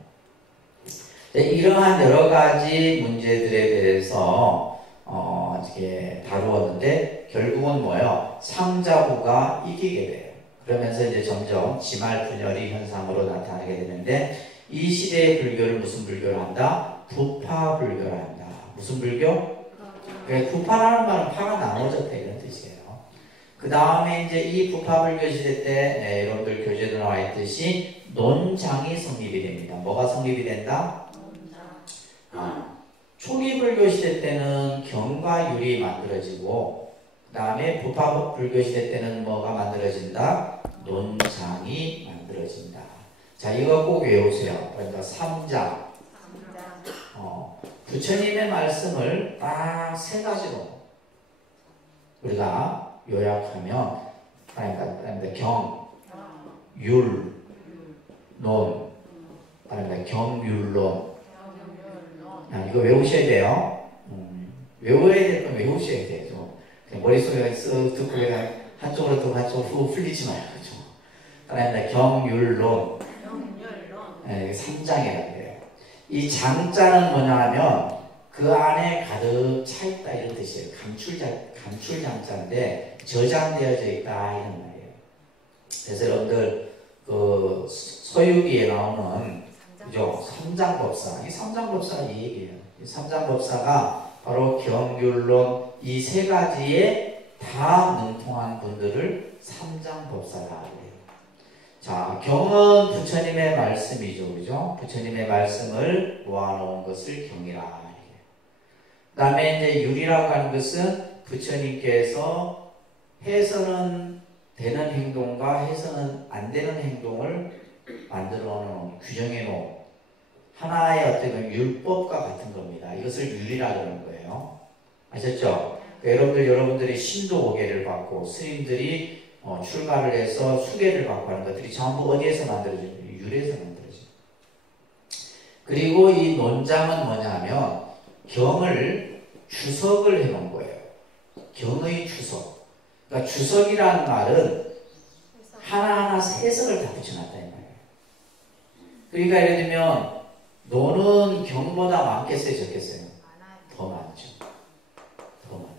이러한 여러 가지 문제들에 대해서 이렇게 다루었는데 결국은 뭐예요? 상자부가 이기게 돼요. 그러면서 이제 점점 지말 분열이 현상으로 나타나게 되는데 이 시대의 불교를 무슨 불교를 한다? 부파 불교를 한다. 무슨 불교? 그래, 부파라는 말은 파가 나눠졌다 이런 뜻이에요. 그 다음에 이제 이 부파 불교 시대 때 여러분들 교재도 나와 있듯이 논장이 성립이 됩니다. 뭐가 성립이 된다? 초기 불교 시대 때는 경과 율이 만들어지고 그 다음에 부파 불교 시대 때는 뭐가 만들어진다? 논장이 만들어진다. 자, 이거 꼭 외우세요. 그러니까 3장. 부처님의 말씀을 딱 세 가지로 우리가 요약하면 그러니까 경, 율, 논. 그러니까 경율론. 이거 외우셔야 돼요. 외워야 될 건 외우셔야 돼요. 그냥 머릿속에 쓱 듣고 그냥 한쪽으로 듣고 한쪽으로 풀리지 말고. 그다음에 경율론. 3장이라고 해요. 이 장자는 뭐냐 하면 그 안에 가득 차 있다 이런 뜻이에요. 감출장자인데 저장되어져 있다 이런 말이에요. 그래서 여러분들 그 서유기에 나오는 그죠? 삼장법사. 이 삼장법사가 이 얘기예요. 이 삼장법사가 바로 경율론 이 세 가지에 다 능통한 분들을 삼장법사라 해요. 자, 경은 부처님의 말씀이죠. 그죠? 부처님의 말씀을 모아놓은 것을 경이라. 그 다음에 이제 율이라고 하는 것은 부처님께서 해서는 되는 행동과 해서는 안 되는 행동을 만들어 놓은, 규정해 놓은 하나의 어떤 율법과 같은 겁니다. 이것을 율이라고 하는 거예요. 아셨죠? 그러니까 여러분들이 신도고개를 받고 스님들이 출가를 해서 수계를 받고 하는 것들이 전부 어디에서 만들어져요? 율에서 만들어져요. 그리고 이 논장은 뭐냐면 경을 주석을 해놓은 거예요. 경의 주석. 그러니까 주석이라는 말은 하나하나 해석을 다 붙여놨다 이 말이에요. 그러니까 예를 들면 논은 경보다 많겠어요, 적겠어요? 더 많죠. 더 많아요.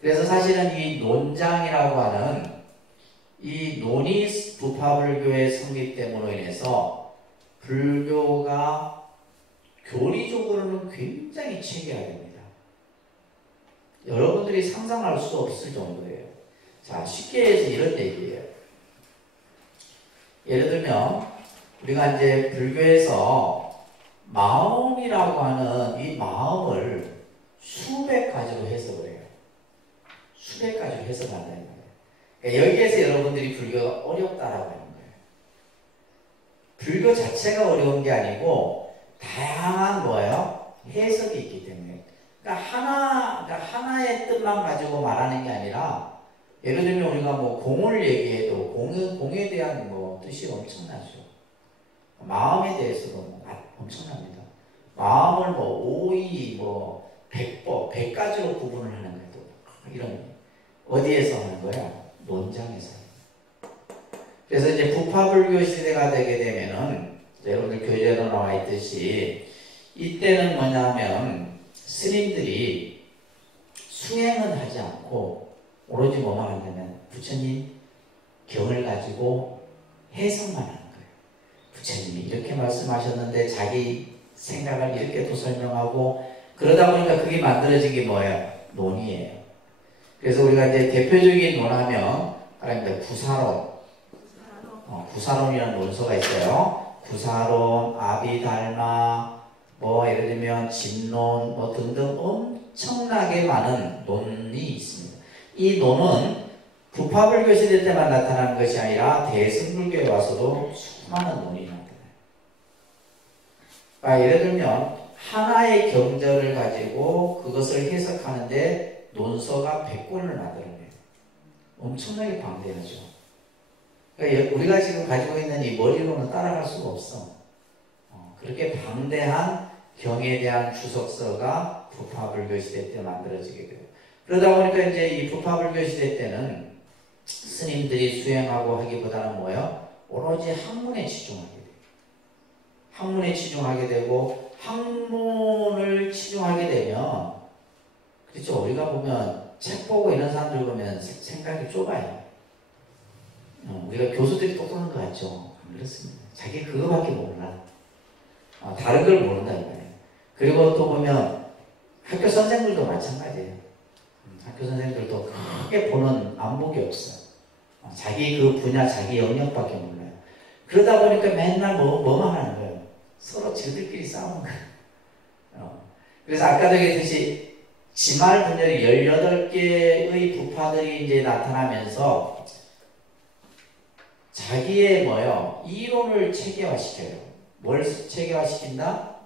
그래서 사실은 이 논장이라고 하는 이 논이 부파불교의 성립됨으로 인해서 불교가 교리적으로는 굉장히 체계화됩니다. 여러분들이 상상할 수 없을 정도예요. 자, 쉽게 해서 이런 얘기예요. 예를 들면 우리가 이제 불교에서 마음이라고 하는 이 마음을 수백 가지로 해석을 해요. 수백 가지로 해석한다는 거예요. 그러니까 여기에서 여러분들이 불교가 어렵다라고 하는 거예요. 불교 자체가 어려운 게 아니고 다양한 뭐예요? 해석이 있기 때문에. 그러니까 하나의 뜻만 가지고 말하는 게 아니라 예를 들면 우리가 뭐 공을 얘기해도 공에 대한 뭐 뜻이 엄청나죠. 마음에 대해서도 엄청납니다. 마음을 뭐 5의 뭐 100법, 100가지로 구분을 하는 것도 이런 어디에서 하는 거야? 논장에서. 그래서 이제 부파불교 시대가 되게 되면은 여러분들 교재로 나와 있듯이 이때는 뭐냐면 스님들이 수행은 하지 않고 오로지 뭐만 한다면 부처님 경을 가지고 해석만 하는 거예요. 부처님이 이렇게 말씀하셨는데 자기 생각을 이렇게 또 설명하고 그러다 보니까 그게 만들어진 게 뭐예요? 논이에요. 그래서 우리가 이제 대표적인 논하면 구사론. 구사론이라는 논서가 있어요. 구사론, 아비달마, 뭐 예를 들면 진론 뭐 등등 엄청나게 많은 논이 있습니다. 이 논은 부파불교 시대 때만 나타나는 것이 아니라 대승불교에 와서도 수많은 논이 나타나요. 그러니까 예를 들면 하나의 경전을 가지고 그것을 해석하는데 논서가 100권을 만들어내요. 엄청나게 방대하죠. 그러니까 우리가 지금 가지고 있는 이 머리로는 따라갈 수가 없어. 그렇게 방대한 경에 대한 주석서가 부파불교 시대 때 만들어지게 돼요. 그러다 보니까 이제 이 부파불교 시대 때는 스님들이 수행하고 하기보다는 뭐예요? 오로지 학문에 치중하게 돼요. 학문에 치중하게 되고, 학문을 치중하게 되면, 그렇죠. 우리가 보면 책 보고 이런 사람들 보면 생각이 좁아요. 우리가 교수들이 똑똑한 것 같죠? 안 그렇습니다. 자기 그거밖에 몰라. 다른 걸 모른다 이거예요. 그리고 또 보면 학교 선생들도 마찬가지예요. 학교 선생들도 크게 보는 안목이 없어요. 자기 그 분야, 자기 영역밖에 몰라요. 그러다 보니까 맨날 뭐만 하는 거예요. 서로 지들끼리 싸우는 거예요. 그래서 아까도 얘기했듯이 지말 분열이 18개의 부파들이 이제 나타나면서 자기의 이론을 체계화시켜요. 뭘 체계화시킨다?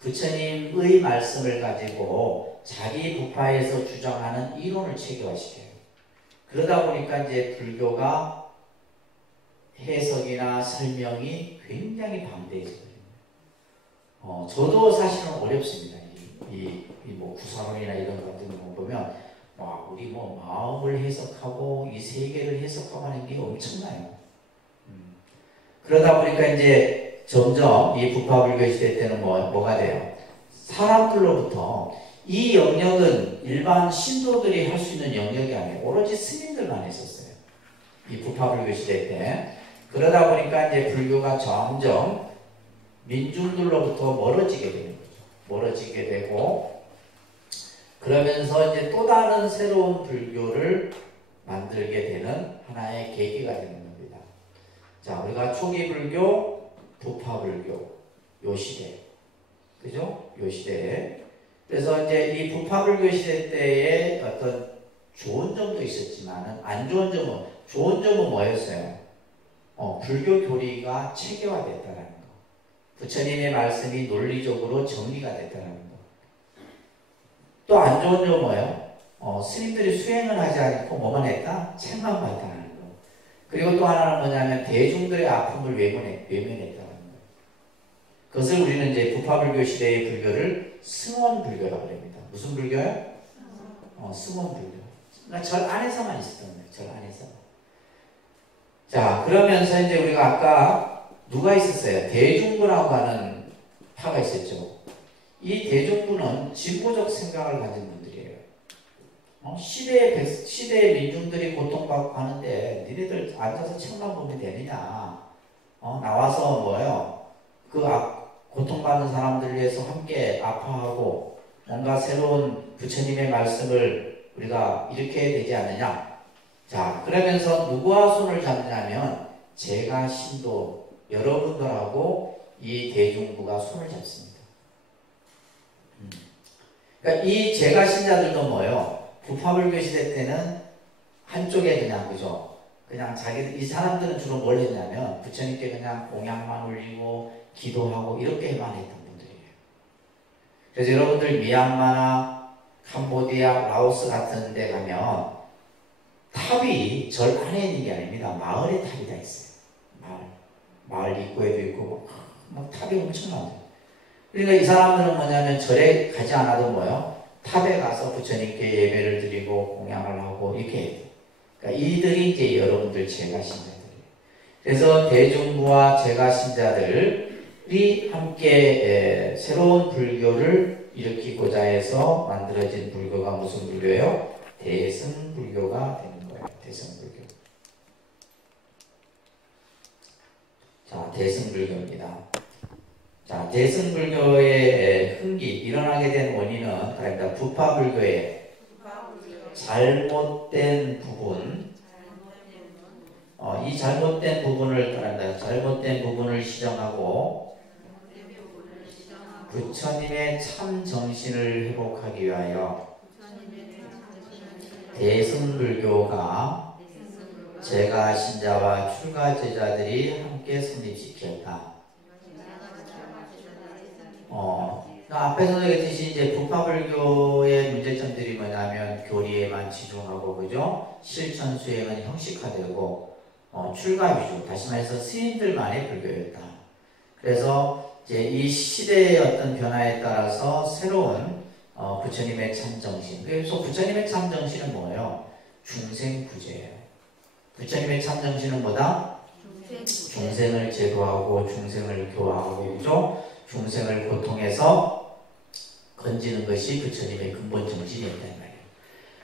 부처님의 말씀을 가지고 자기 부파에서 주장하는 이론을 체계화시켜요. 그러다 보니까 이제 불교가 해석이나 설명이 굉장히 방대해져요. 저도 사실은 어렵습니다. 뭐 구사론이나 이런 것 같은 거 보면, 우리 마음을 해석하고 이 세계를 해석하고 하는 게 엄청나요. 그러다 보니까 이제 점점 이 부파불교 시대 때는 뭐가 돼요? 사람들로부터 이 영역은 일반 신도들이 할 수 있는 영역이 아니에요. 오로지 스님들만 했었어요. 이 부파불교 시대 때. 그러다 보니까 이제 불교가 점점 민중들로부터 멀어지게 되는 거죠. 멀어지게 되고, 그러면서 이제 또 다른 새로운 불교를 만들게 되는 하나의 계기가 되는 겁니다. 자, 우리가 초기 불교, 부파불교, 요 시대. 그죠? 요 시대에. 그래서 이제 이 부파불교 시대 때에 어떤 좋은 점도 있었지만은 안 좋은 점은 뭐였어요? 불교 교리가 체계화됐다는 거. 부처님의 말씀이 논리적으로 정리가 됐다는 거. 또 안 좋은 점은 뭐예요? 스님들이 수행을 하지 않고 뭐만 했다? 책만 봤다는 거. 그리고 또 하나는 뭐냐면 대중들의 아픔을 외면했다는 거. 그것을 우리는 이제 부파불교 시대의 불교를 승원불교라고 합니다. 무슨 불교요? 승원불교. 그러니까 절 안에서만 있었던 거예요. 절 안에서. 자, 그러면서 이제 우리가 아까 누가 있었어요? 대중부라고 하는 파가 있었죠. 이 대중부는 진보적 생각을 가진 분들이에요. 시대의 민중들이 고통받고 하는데 니네들 앉아서 책만 보면 되느냐? 나와서 고통받는 사람들을 위해서 함께 아파하고 뭔가 새로운 부처님의 말씀을 우리가 일으켜야 되지 않느냐? 자, 그러면서 누구와 손을 잡느냐면 제가 신도 여러분들하고 이 대중부가 손을 잡습니다. 그러니까 이 제가 신자들도 부파불교 시대 때는 한쪽에 그죠? 그냥 이 사람들은 주로 뭘 했냐면 부처님께 그냥 공양만 올리고 기도하고 이렇게만 했던 분들이에요. 그래서 여러분들 미얀마나 캄보디아, 라오스 같은 데 가면 탑이 절 안에 있는 게 아닙니다. 마을에 탑이 다 있어요. 마을 입구에도 있고 막 탑이 엄청나죠. 그러니까 이 사람들은 뭐냐면 절에 가지 않아도 탑에 가서 부처님께 예배를 드리고 공양을 하고 이렇게 해요. 그러니까 이들이 이제 여러분들 제가 신자들이에요. 그래서 대중부와 제가 신자들이 함께 새로운 불교를 일으키고자 해서 만들어진 불교가 무슨 불교예요? 대승불교가 되는 거예요. 대승불교. 자, 대승불교입니다. 자, 대승불교의 흥기, 일어나게 된 원인은 부파불교의 잘못된 부분, 이 잘못된 부분을 시정하고 부처님의 참 정신을 회복하기 위하여 대승불교가 제가 신자와 출가 제자들이 함께 성립시켰다. 앞에서 얘기했듯이 이제 부파불교의 문제점들이 뭐냐면 교리에만 치중하고 그죠? 실천 수행은 형식화되고 출가 위주, 다시 말해서 스님들만의 불교였다. 그래서 이제 이 시대의 어떤 변화에 따라서 새로운 부처님의 참정신. 그래서 부처님의 참정신은 뭐예요? 중생구제예요. 부처님의 참정신은 뭐다? 중생을 제도하고 중생을 교화하고 그죠? 중생을 고통해서 건지는 것이 부처님의 근본 정신이었단 말이에요.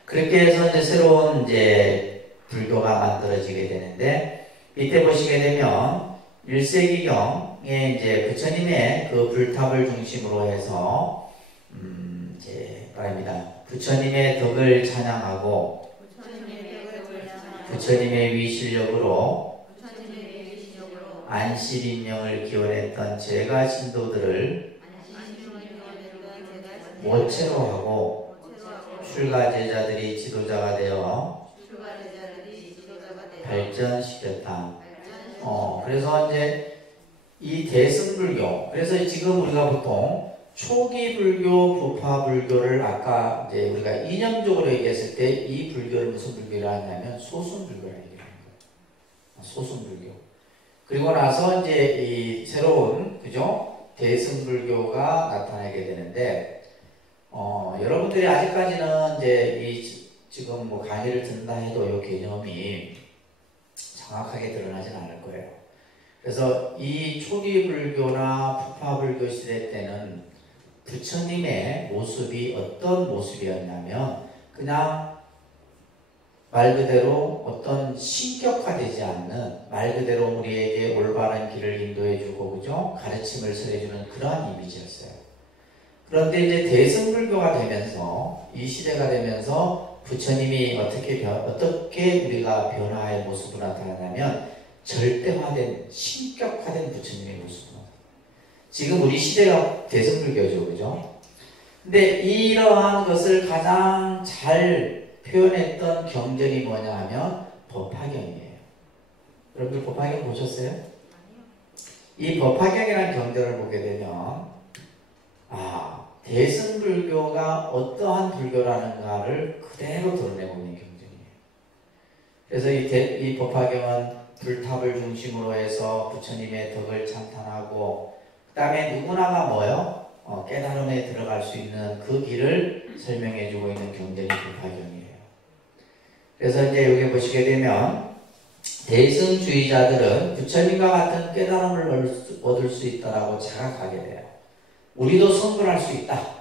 그렇게 해서 이제 새로운 이제 불교가 만들어지게 되는데, 이때 보시게 되면 1세기경에 이제 부처님의 그 불탑을 중심으로 해서 이제 말입니다. 부처님의 덕을 찬양하고 부처님의 위실력으로 안시림명을 기원했던 제가 신도들을 모체로 하고 출가 제자들이 지도자가 되어 발전시켰다. 그래서 이제 이 대승불교, 그래서 지금 우리가 보통 초기 불교, 부파 불교를 아까 이제 우리가 이념적으로 얘기했을 때 이 불교를 무슨 불교라 하냐면 소순불교라 얘기하는 거예요. 소순불교. 그리고 나서 이제 이 새로운 그죠? 대승불교가 나타나게 되는데, 여러분들이 아직까지는 이제 이 지금 뭐 강의를 듣는다 해도 이 개념이 정확하게 드러나진 않을 거예요. 그래서 이 초기 불교나 부파 불교 시대 때는 부처님의 모습이 어떤 모습이었냐면 그냥 말 그대로 어떤 신격화되지 않는, 말 그대로 우리에게 올바른 길을 인도해주고 그죠? 가르침을 설해주는 그러한 이미지였어요. 그런데 이제 대승불교가 되면서, 이 시대가 되면서 부처님이 어떻게 우리가 변화의 모습으로 나타나냐면 절대화된, 신격화된 부처님의 모습으로. 지금 우리 시대가 대승불교죠, 그죠? 근데 이러한 것을 가장 잘 표현했던 경전이 뭐냐 하면 법화경이에요. 여러분들 법화경 보셨어요? 이 법화경이라는 경전을 보게 되면 대승불교가 어떠한 불교라는가를 그대로 드러내고 있는 경전이에요. 그래서 이 법화경은 불탑을 중심으로 해서 부처님의 덕을 찬탄하고, 그 다음에 누구나가 뭐요? 깨달음에 들어갈 수 있는 그 길을 설명해주고 있는 경전이 법화경이에요. 그래서 이제 여기 보시게 되면 대승주의자들은 부처님과 같은 깨달음을 얻을 수 있다라고 자각하게 돼요. 우리도 성불할 수 있다.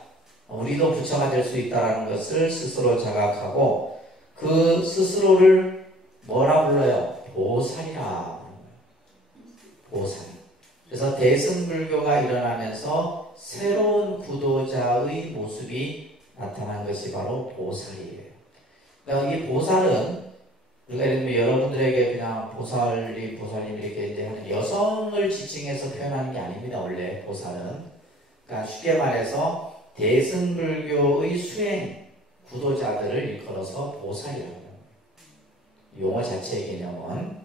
우리도 부처가 될 수 있다라는 것을 스스로 자각하고 그 스스로를 뭐라 불러요? 보살이라. 보살. 그래서 대승불교가 일어나면서 새로운 구도자의 모습이 나타난 것이 바로 보살이에요. 그러니까 이 보살은 우리가 예를 들면 여러분들에게 그냥 보살님 이렇게 이제 하는 여성을 지칭해서 표현하는 게 아닙니다. 원래 보살은. 그러니까 쉽게 말해서 대승불교의 수행 구도자들을 일컬어서 보살이라고 합니다. 용어 자체의 개념은.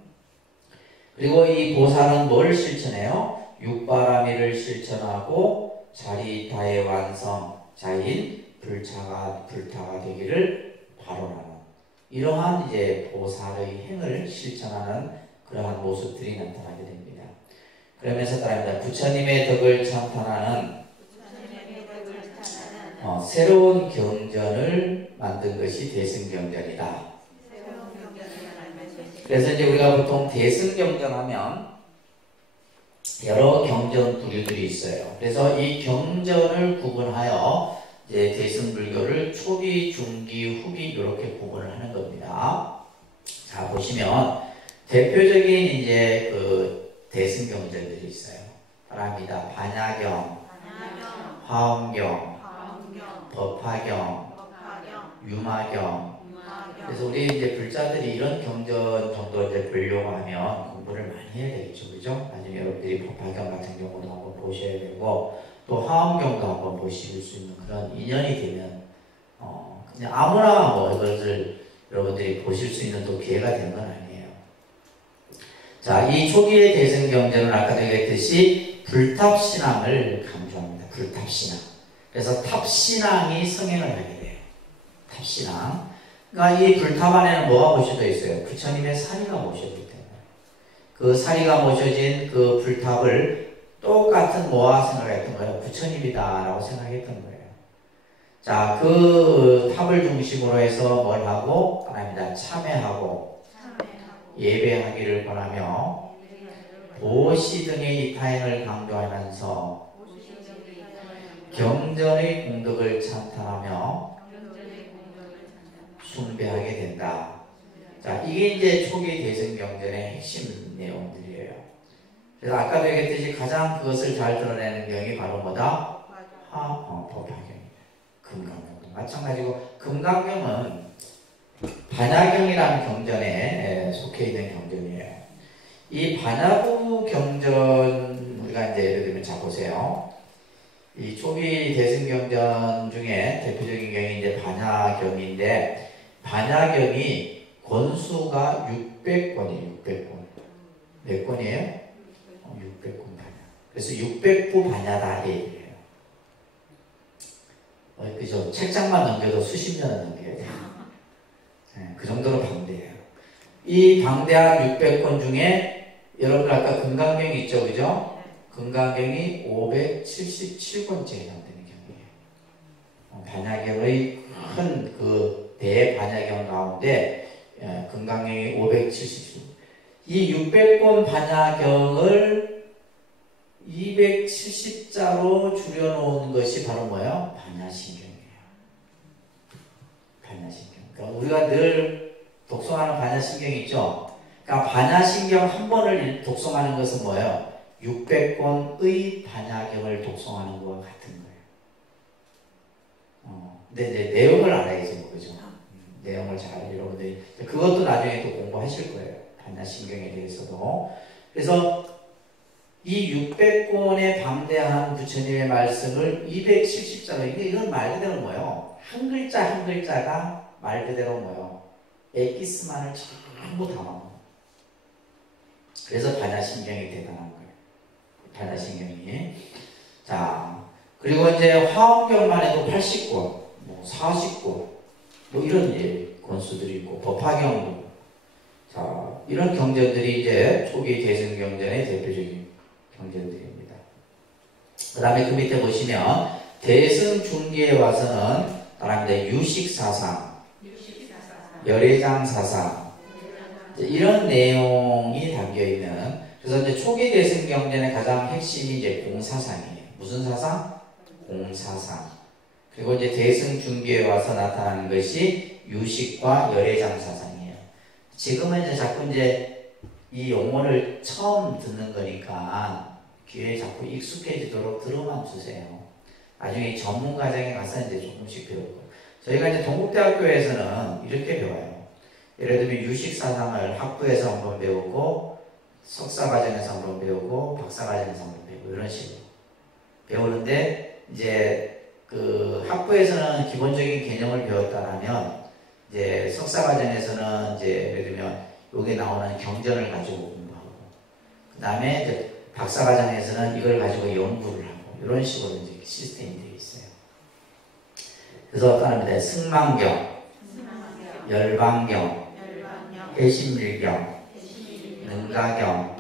그리고 이 보살은 뭘 실천해요? 육바라밀을 실천하고 자리타의 완성, 자인 불타가 되기를 발언하는 이러한 이제 보살의 행을 실천하는 그러한 모습들이 나타나게 됩니다. 그러면서 따릅니다. 부처님의 덕을 찬탄하는 새로운 경전을 만든 것이 대승경전이다. 그래서 이제 우리가 보통 대승경전 하면 여러 경전 부류들이 있어요. 그래서 이 경전을 구분하여 이제 대승불교를 초기, 중기, 후기 이렇게 구분을 하는 겁니다. 자, 보시면 대표적인 이제 그 대승경전들이 있어요. 바랍니다. 반야경, 화엄경, 법화경, 유마경. 그래서 우리 이제 불자들이 이런 경전 정도 이제 보려고 하면 공부를 많이 해야 되겠죠, 그죠? 나중에 여러분들이 법화경 같은 경우도 한번 보셔야 되고, 또 화엄경도 한번 보실 수 있는 그런 인연이 되면, 그냥 아무나 뭐 이것을 여러분들이 보실 수 있는 또 기회가 되는 건 아니에요. 자, 이 초기의 대승경전은 아까도 얘기했듯이 불탑신앙을 강조합니다. 불탑신앙. 그래서 탑신앙이 성행을 하게 돼요. 탑신앙. 그러니까 이 불탑 안에는 뭐가 모셔져 있어요? 부처님의 사리가 모셔져 있기 때문에. 그 사리가 모셔진 그 불탑을 똑같은 뭐와 생각했던 거예요? 부처님이다라고 생각했던 거예요. 자, 그 탑을 중심으로 해서 뭘 하고? 하나입니다. 참회하고 예배하기를 권하며 보시 등의 이타행을 강조하면서 경전의 공덕을 찬탄하며 숭배하게 된다. 자, 이게 이제 초기 대승경전의 핵심 내용들이에요. 그래서 아까도 얘기했듯이 가장 그것을 잘 드러내는 경이 바로 뭐다? 법화경입니다. 금강경도 마찬가지고, 금강경은 반야경이라는 경전에 속해 있는 경전이에요. 이 반야부 경전, 우리가 이제 예를 들면 자 보세요. 이 초기 대승경전 중에 대표적인 경이 이제 반야경인데, 반야경이 권수가 600권이에요. 600권. 몇 권이에요? 600권 반야. 그래서 600부 반야다 이 얘기예요. 그죠? 책장만 넘겨도 수십 년은 넘겨야 돼요. 네, 그 정도로 방대해요. 이 방대한 600권 중에 여러분 아까 금강경 있죠, 그죠? 금강경이 577권째에 해당되는 경이에요. 반야경의 큰 그 대반야경 가운데 금강경이 570. 이 600권 반야경을 270자로 줄여놓은 것이 바로 뭐예요? 반야신경이에요. 반야신경. 그러니까 우리가 늘 독송하는 반야신경 있죠? 그러니까 반야신경 한 번을 독송하는 것은 뭐예요? 600권의 반야경을 독송하는 것과 같은 거예요. 근데 이제 내용을 알아야죠, 그죠? 내용을 잘 여러분들이 그것도 나중에 또 공부하실 거예요. 반야신경에 대해서도. 그래서 이 600권의 방대한 부처님의 말씀을 270자로, 이건 말 그대로 뭐예요? 한 글자 한 글자가 말 그대로 뭐예요? 엑기스만을 전부 담아. 그래서 반야신경이 대단한 거예요. 반야신경이. 자, 그리고 이제 화엄경만 해도 80권, 40권, 이런 권수들이 있고, 법화경도. 자, 이런 경전들이 이제 초기 대승경전의 대표적인 경전들입니다. 그 다음에 그 밑에 보시면, 대승중기에 와서는, 따라합니다. 유식사상, 열애장사상, 이런 내용이 담겨있는, 그래서 이제 초기 대승경전의 가장 핵심이 이제 공사상이에요. 무슨 사상? 공사상. 그리고 이제 대승중기에 와서 나타나는 것이 유식과 열애장사상이에요. 지금은 이제 자꾸 이제 이 용어를 처음 듣는 거니까 귀에 자꾸 익숙해지도록 들어만 주세요. 나중에 전문 과정에 가서 이제 조금씩 배우고. 저희가 이제 동국대학교에서는 이렇게 배워요. 예를 들면 유식사상을 학부에서 한번 배우고, 석사과정에서 한번 배우고, 박사과정에서 한번 배우고, 이런 식으로 배우는데, 이제 그 학부에서는 기본적인 개념을 배웠다라면, 이제 석사과정에서는 이제 예를 들면 여기 나오는 경전을 가지고 공부하고, 그 다음에 이제 박사과정에서는 이걸 가지고 연구를 하고, 이런 식으로 이제 시스템이 되어 있어요. 그래서 따릅니다. 승망경, 열방경, 해심일경, 능가경,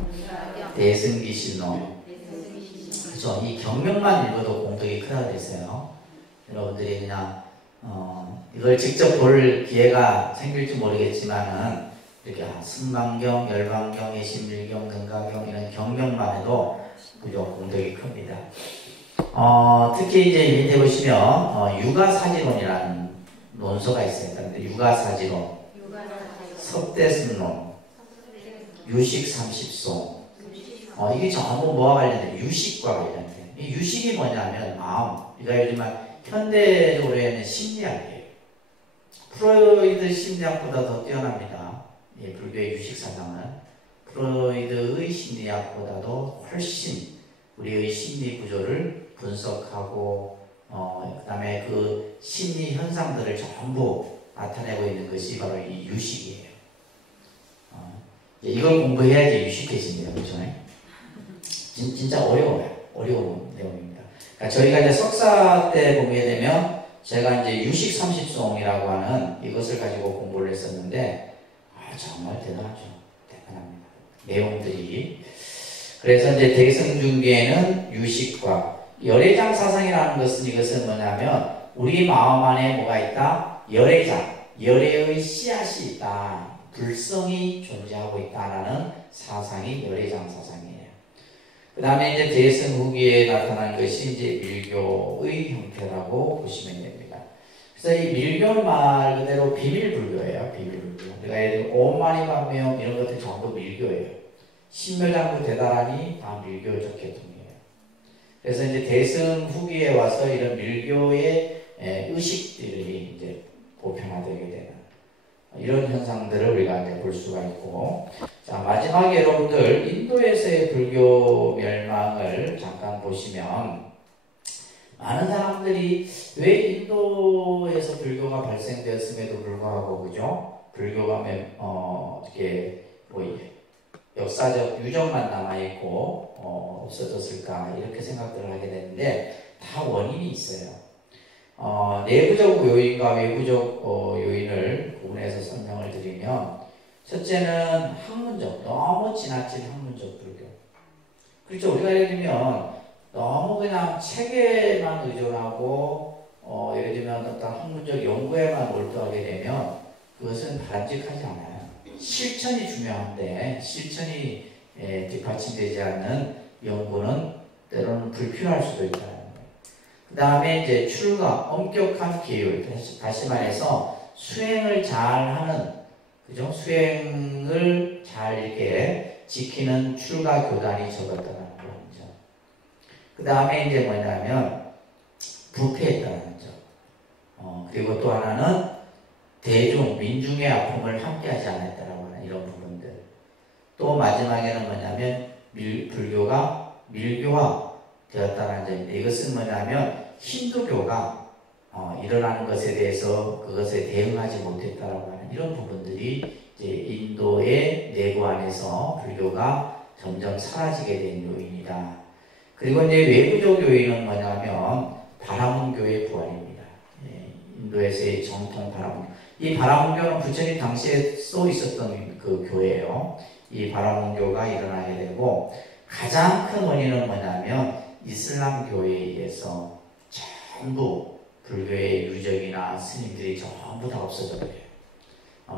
대승기신론. 그렇죠. 이 경명만 읽어도 공덕이 크다 그랬어요. 여러분들이 그냥 이걸 직접 볼 기회가 생길지 모르겠지만은 이렇게 승망경, 열방경, 해심일경, 능가경 이런 경명만 해도 그죠 공덕이 큽니다. 특히 이제 밑에 보시면 유가사지론이라는 논서가 있어요. 그런데 유가사지론, 석대승론, 유식30송. 이게 전부 뭐와 관련돼? 유식과 관련돼. 이 유식이 뭐냐면 마음. 그러니까 요즘 현대적으로 하는 심리학이에요. 프로이드 심리학보다 더 뛰어납니다. 불교의 유식 사상은 프로이드의 심리학보다도 훨씬 우리의 심리 구조를 분석하고 그 다음에 그 심리 현상들을 전부 나타내고 있는 것이 바로 이 유식이에요. 이걸 공부해야지 유식해집니다. 그렇죠? 진짜 어려워요. 어려운 내용입니다. 그러니까 저희가 이제 석사 때 보게 되면 제가 이제 유식 30송이라고 하는 이것을 가지고 공부를 했었는데 정말 대단하죠. 대단합니다. 내용들이. 그래서 이제 대승중개는 유식과 열애장 사상이라는 것은 이것은 뭐냐면 우리 마음 안에 뭐가 있다? 열애장, 열애의 씨앗이 있다. 불성이 존재하고 있다라는 사상이 열애장 사상이에요. 그 다음에 이제 대승 후기에 나타난 것이 이제 밀교의 형태라고 보시면 됩니다. 그래서 이 밀교는 말 그대로 비밀불교예요. 비밀불교. 우리가 예를 들어 오만이방명 이런 것들 전부 밀교예요. 신묘장구 대단하니 다 밀교적 계통이에요. 그래서 이제 대승 후기에 와서 이런 밀교의 의식들이 이제 보편화되게 되는 이런 현상들을 우리가 이제 볼 수가 있고, 자 마지막에 여러분들 인도에서의 불교 멸망을 잠깐 보시면 많은 사람들이 왜 인도에서 불교가 발생되었음에도 불구하고 그죠? 불교가 어떻게 뭐 역사적 유적만 남아있고 없어졌을까 이렇게 생각들을 하게 되는데 다 원인이 있어요. 내부적 요인과 외부적 요인을 구분해서 설명을 드리면 첫째는 학문적, 너무 지나친 학문적 불교. 그렇죠. 우리가 예를 들면 너무 그냥 책에만 의존하고 예를 들면 어떤 학문적 연구에만 몰두하게 되면 그것은 바람직하지 않아요. 실천이 중요한데 실천이 뒷받침되지 않는 연구는 때로는 불필요할 수도 있다. 그 다음에 이제 출가, 엄격한 계율, 다시 말해서 수행을 잘하는, 그죠? 수행을 잘 이렇게 지키는 출가 교단이 적었다는 거죠. 그 다음에 이제 뭐냐면 부패했다는 점. 그리고 또 하나는 대중, 민중의 아픔을 함께하지 않았다라고 하는 이런 부분들. 또 마지막에는 뭐냐면 불교가 밀교화 되었다는 점인데 이것은 뭐냐면 힌두교가 일어나는 것에 대해서 그것에 대응하지 못했다라고 하는 이런 부분들이 이제 인도의 내부 안에서 불교가 점점 사라지게 된 요인이다. 그리고 이제 외부적 요인은 뭐냐면 바라문교의 부활입니다. 인도에서의 정통 바라문교. 이 바라문교는 부처님 당시에 써 있었던 그 교회예요. 이 바라문교가 일어나게 되고 가장 큰 원인은 뭐냐면 이슬람교에 의해서 전부 불교의 유적이나 스님들이 전부 다 없어져버려요.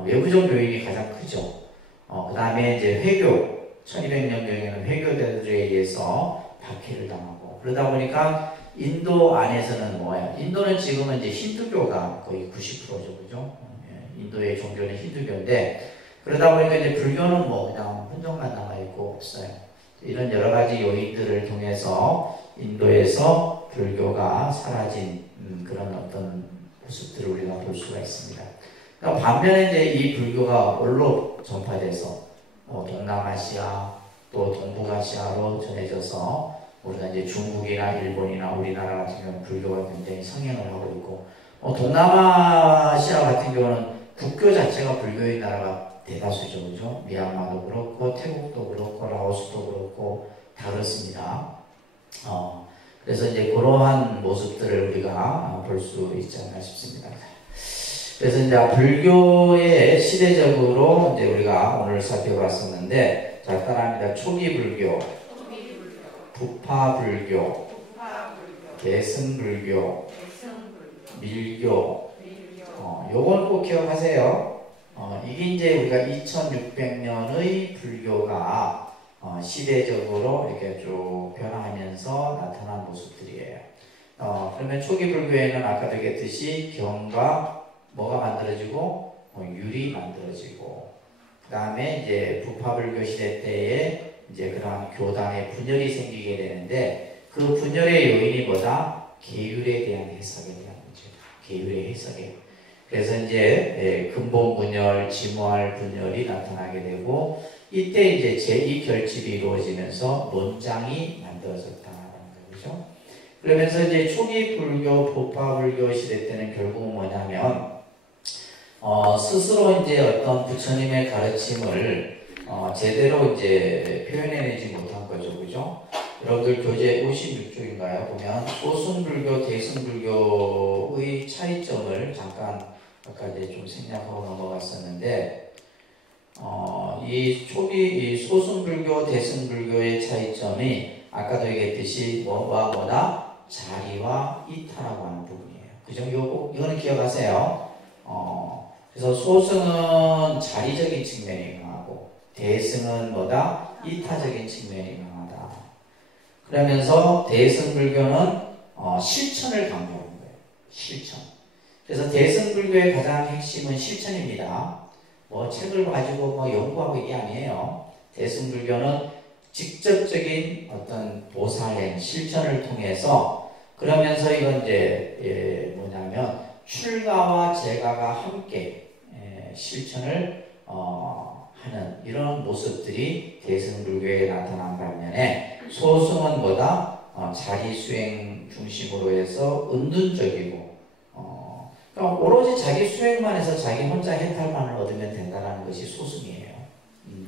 외부적 요인이 가장 크죠. 그 다음에 이제 회교, 1200년경에는 회교들에 의해서 박해를 당하고 그러다 보니까 인도 안에서는 뭐예요? 인도는 지금은 이제 힌두교가 거의 90%죠, 그죠? 인도의 종교는 힌두교인데 그러다 보니까 이제 불교는 뭐 그냥 흔적만 남아있고 없어요. 이런 여러 가지 요인들을 통해서 인도에서 불교가 사라진 그런 어떤 모습들을 우리가 볼 수가 있습니다. 그러니까 반면에 이제 이 불교가 원로 전파돼서 동남아시아 또 동북아시아로 전해져서 우리가 이제 중국이나 일본이나 우리나라 같은 경우는 불교가 굉장히 성행을 하고 있고 동남아시아 같은 경우는 국교 자체가 불교의 나라가 대다수죠, 그죠? 미얀마도 그렇고 태국도 그렇고 라오스도 그렇고 다 그렇습니다. 그래서 이제 그러한 모습들을 우리가 볼 수 있지 않나 싶습니다. 그래서 이제 불교의 시대적으로 이제 우리가 오늘 살펴봤었는데, 자, 따라합니다. 초기 불교, 부파 불교, 대승 불교, 밀교. 요건 꼭 기억하세요. 이게 이제 우리가 2600년의 불교가 시대적으로 이렇게 쭉 변화하면서 나타난 모습들이에요. 그러면 초기 불교에는 아까도 얘기했듯이 경과 뭐가 만들어지고 율이 만들어지고 그 다음에 이제 부파불교 시대 때에 이제 그런 교단의 분열이 생기게 되는데 그 분열의 요인이 뭐다? 계율에 대한 해석에 대한 문제. 계율의 해석에. 그래서 이제 근본 분열, 지모할 분열이 나타나게 되고 이때 이제 제2결집이 이루어지면서 논장이 만들어졌다는 거죠. 그러면서 이제 초기 불교, 부파불교 시대 때는 결국 뭐냐면 스스로 이제 어떤 부처님의 가르침을 제대로 이제 표현해내지 못한 거죠, 그죠? 여러분들 교재 56쪽인가요? 보면 소승불교, 대승불교의 차이점을 잠깐 아까 이제 좀 생략하고 넘어갔었는데 이 소승불교, 대승불교의 차이점이 아까도 얘기했듯이 뭐다? 자리와 이타라고 하는 부분이에요. 그죠? 이거는 기억하세요. 그래서 소승은 자리적인 측면이 강하고 대승은 뭐다? 이타적인 측면이 강하다. 그러면서 대승불교는 실천을 강조하는 거예요. 실천. 그래서 대승불교의 가장 핵심은 실천입니다. 책을 가지고 연구하고 이게 아니에요. 대승불교는 직접적인 어떤 보살행, 실천을 통해서 그러면서 이건 이제 뭐냐면 출가와 제가가 함께 실천을 하는 이런 모습들이 대승불교에 나타난 반면에 소승은 뭐다? 자리 수행 중심으로 해서 은둔적이고 그러니까 오로지 자기 수행만 해서 자기 혼자 해탈만을 얻으면 된다는 것이 소승이에요.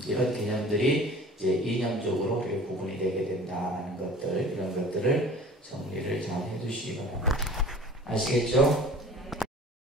이런 개념들이 이제 이념적으로 구분이 되게 된다는 것들, 이런 것들을 정리를 잘 해두시기 바랍니다. 아시겠죠?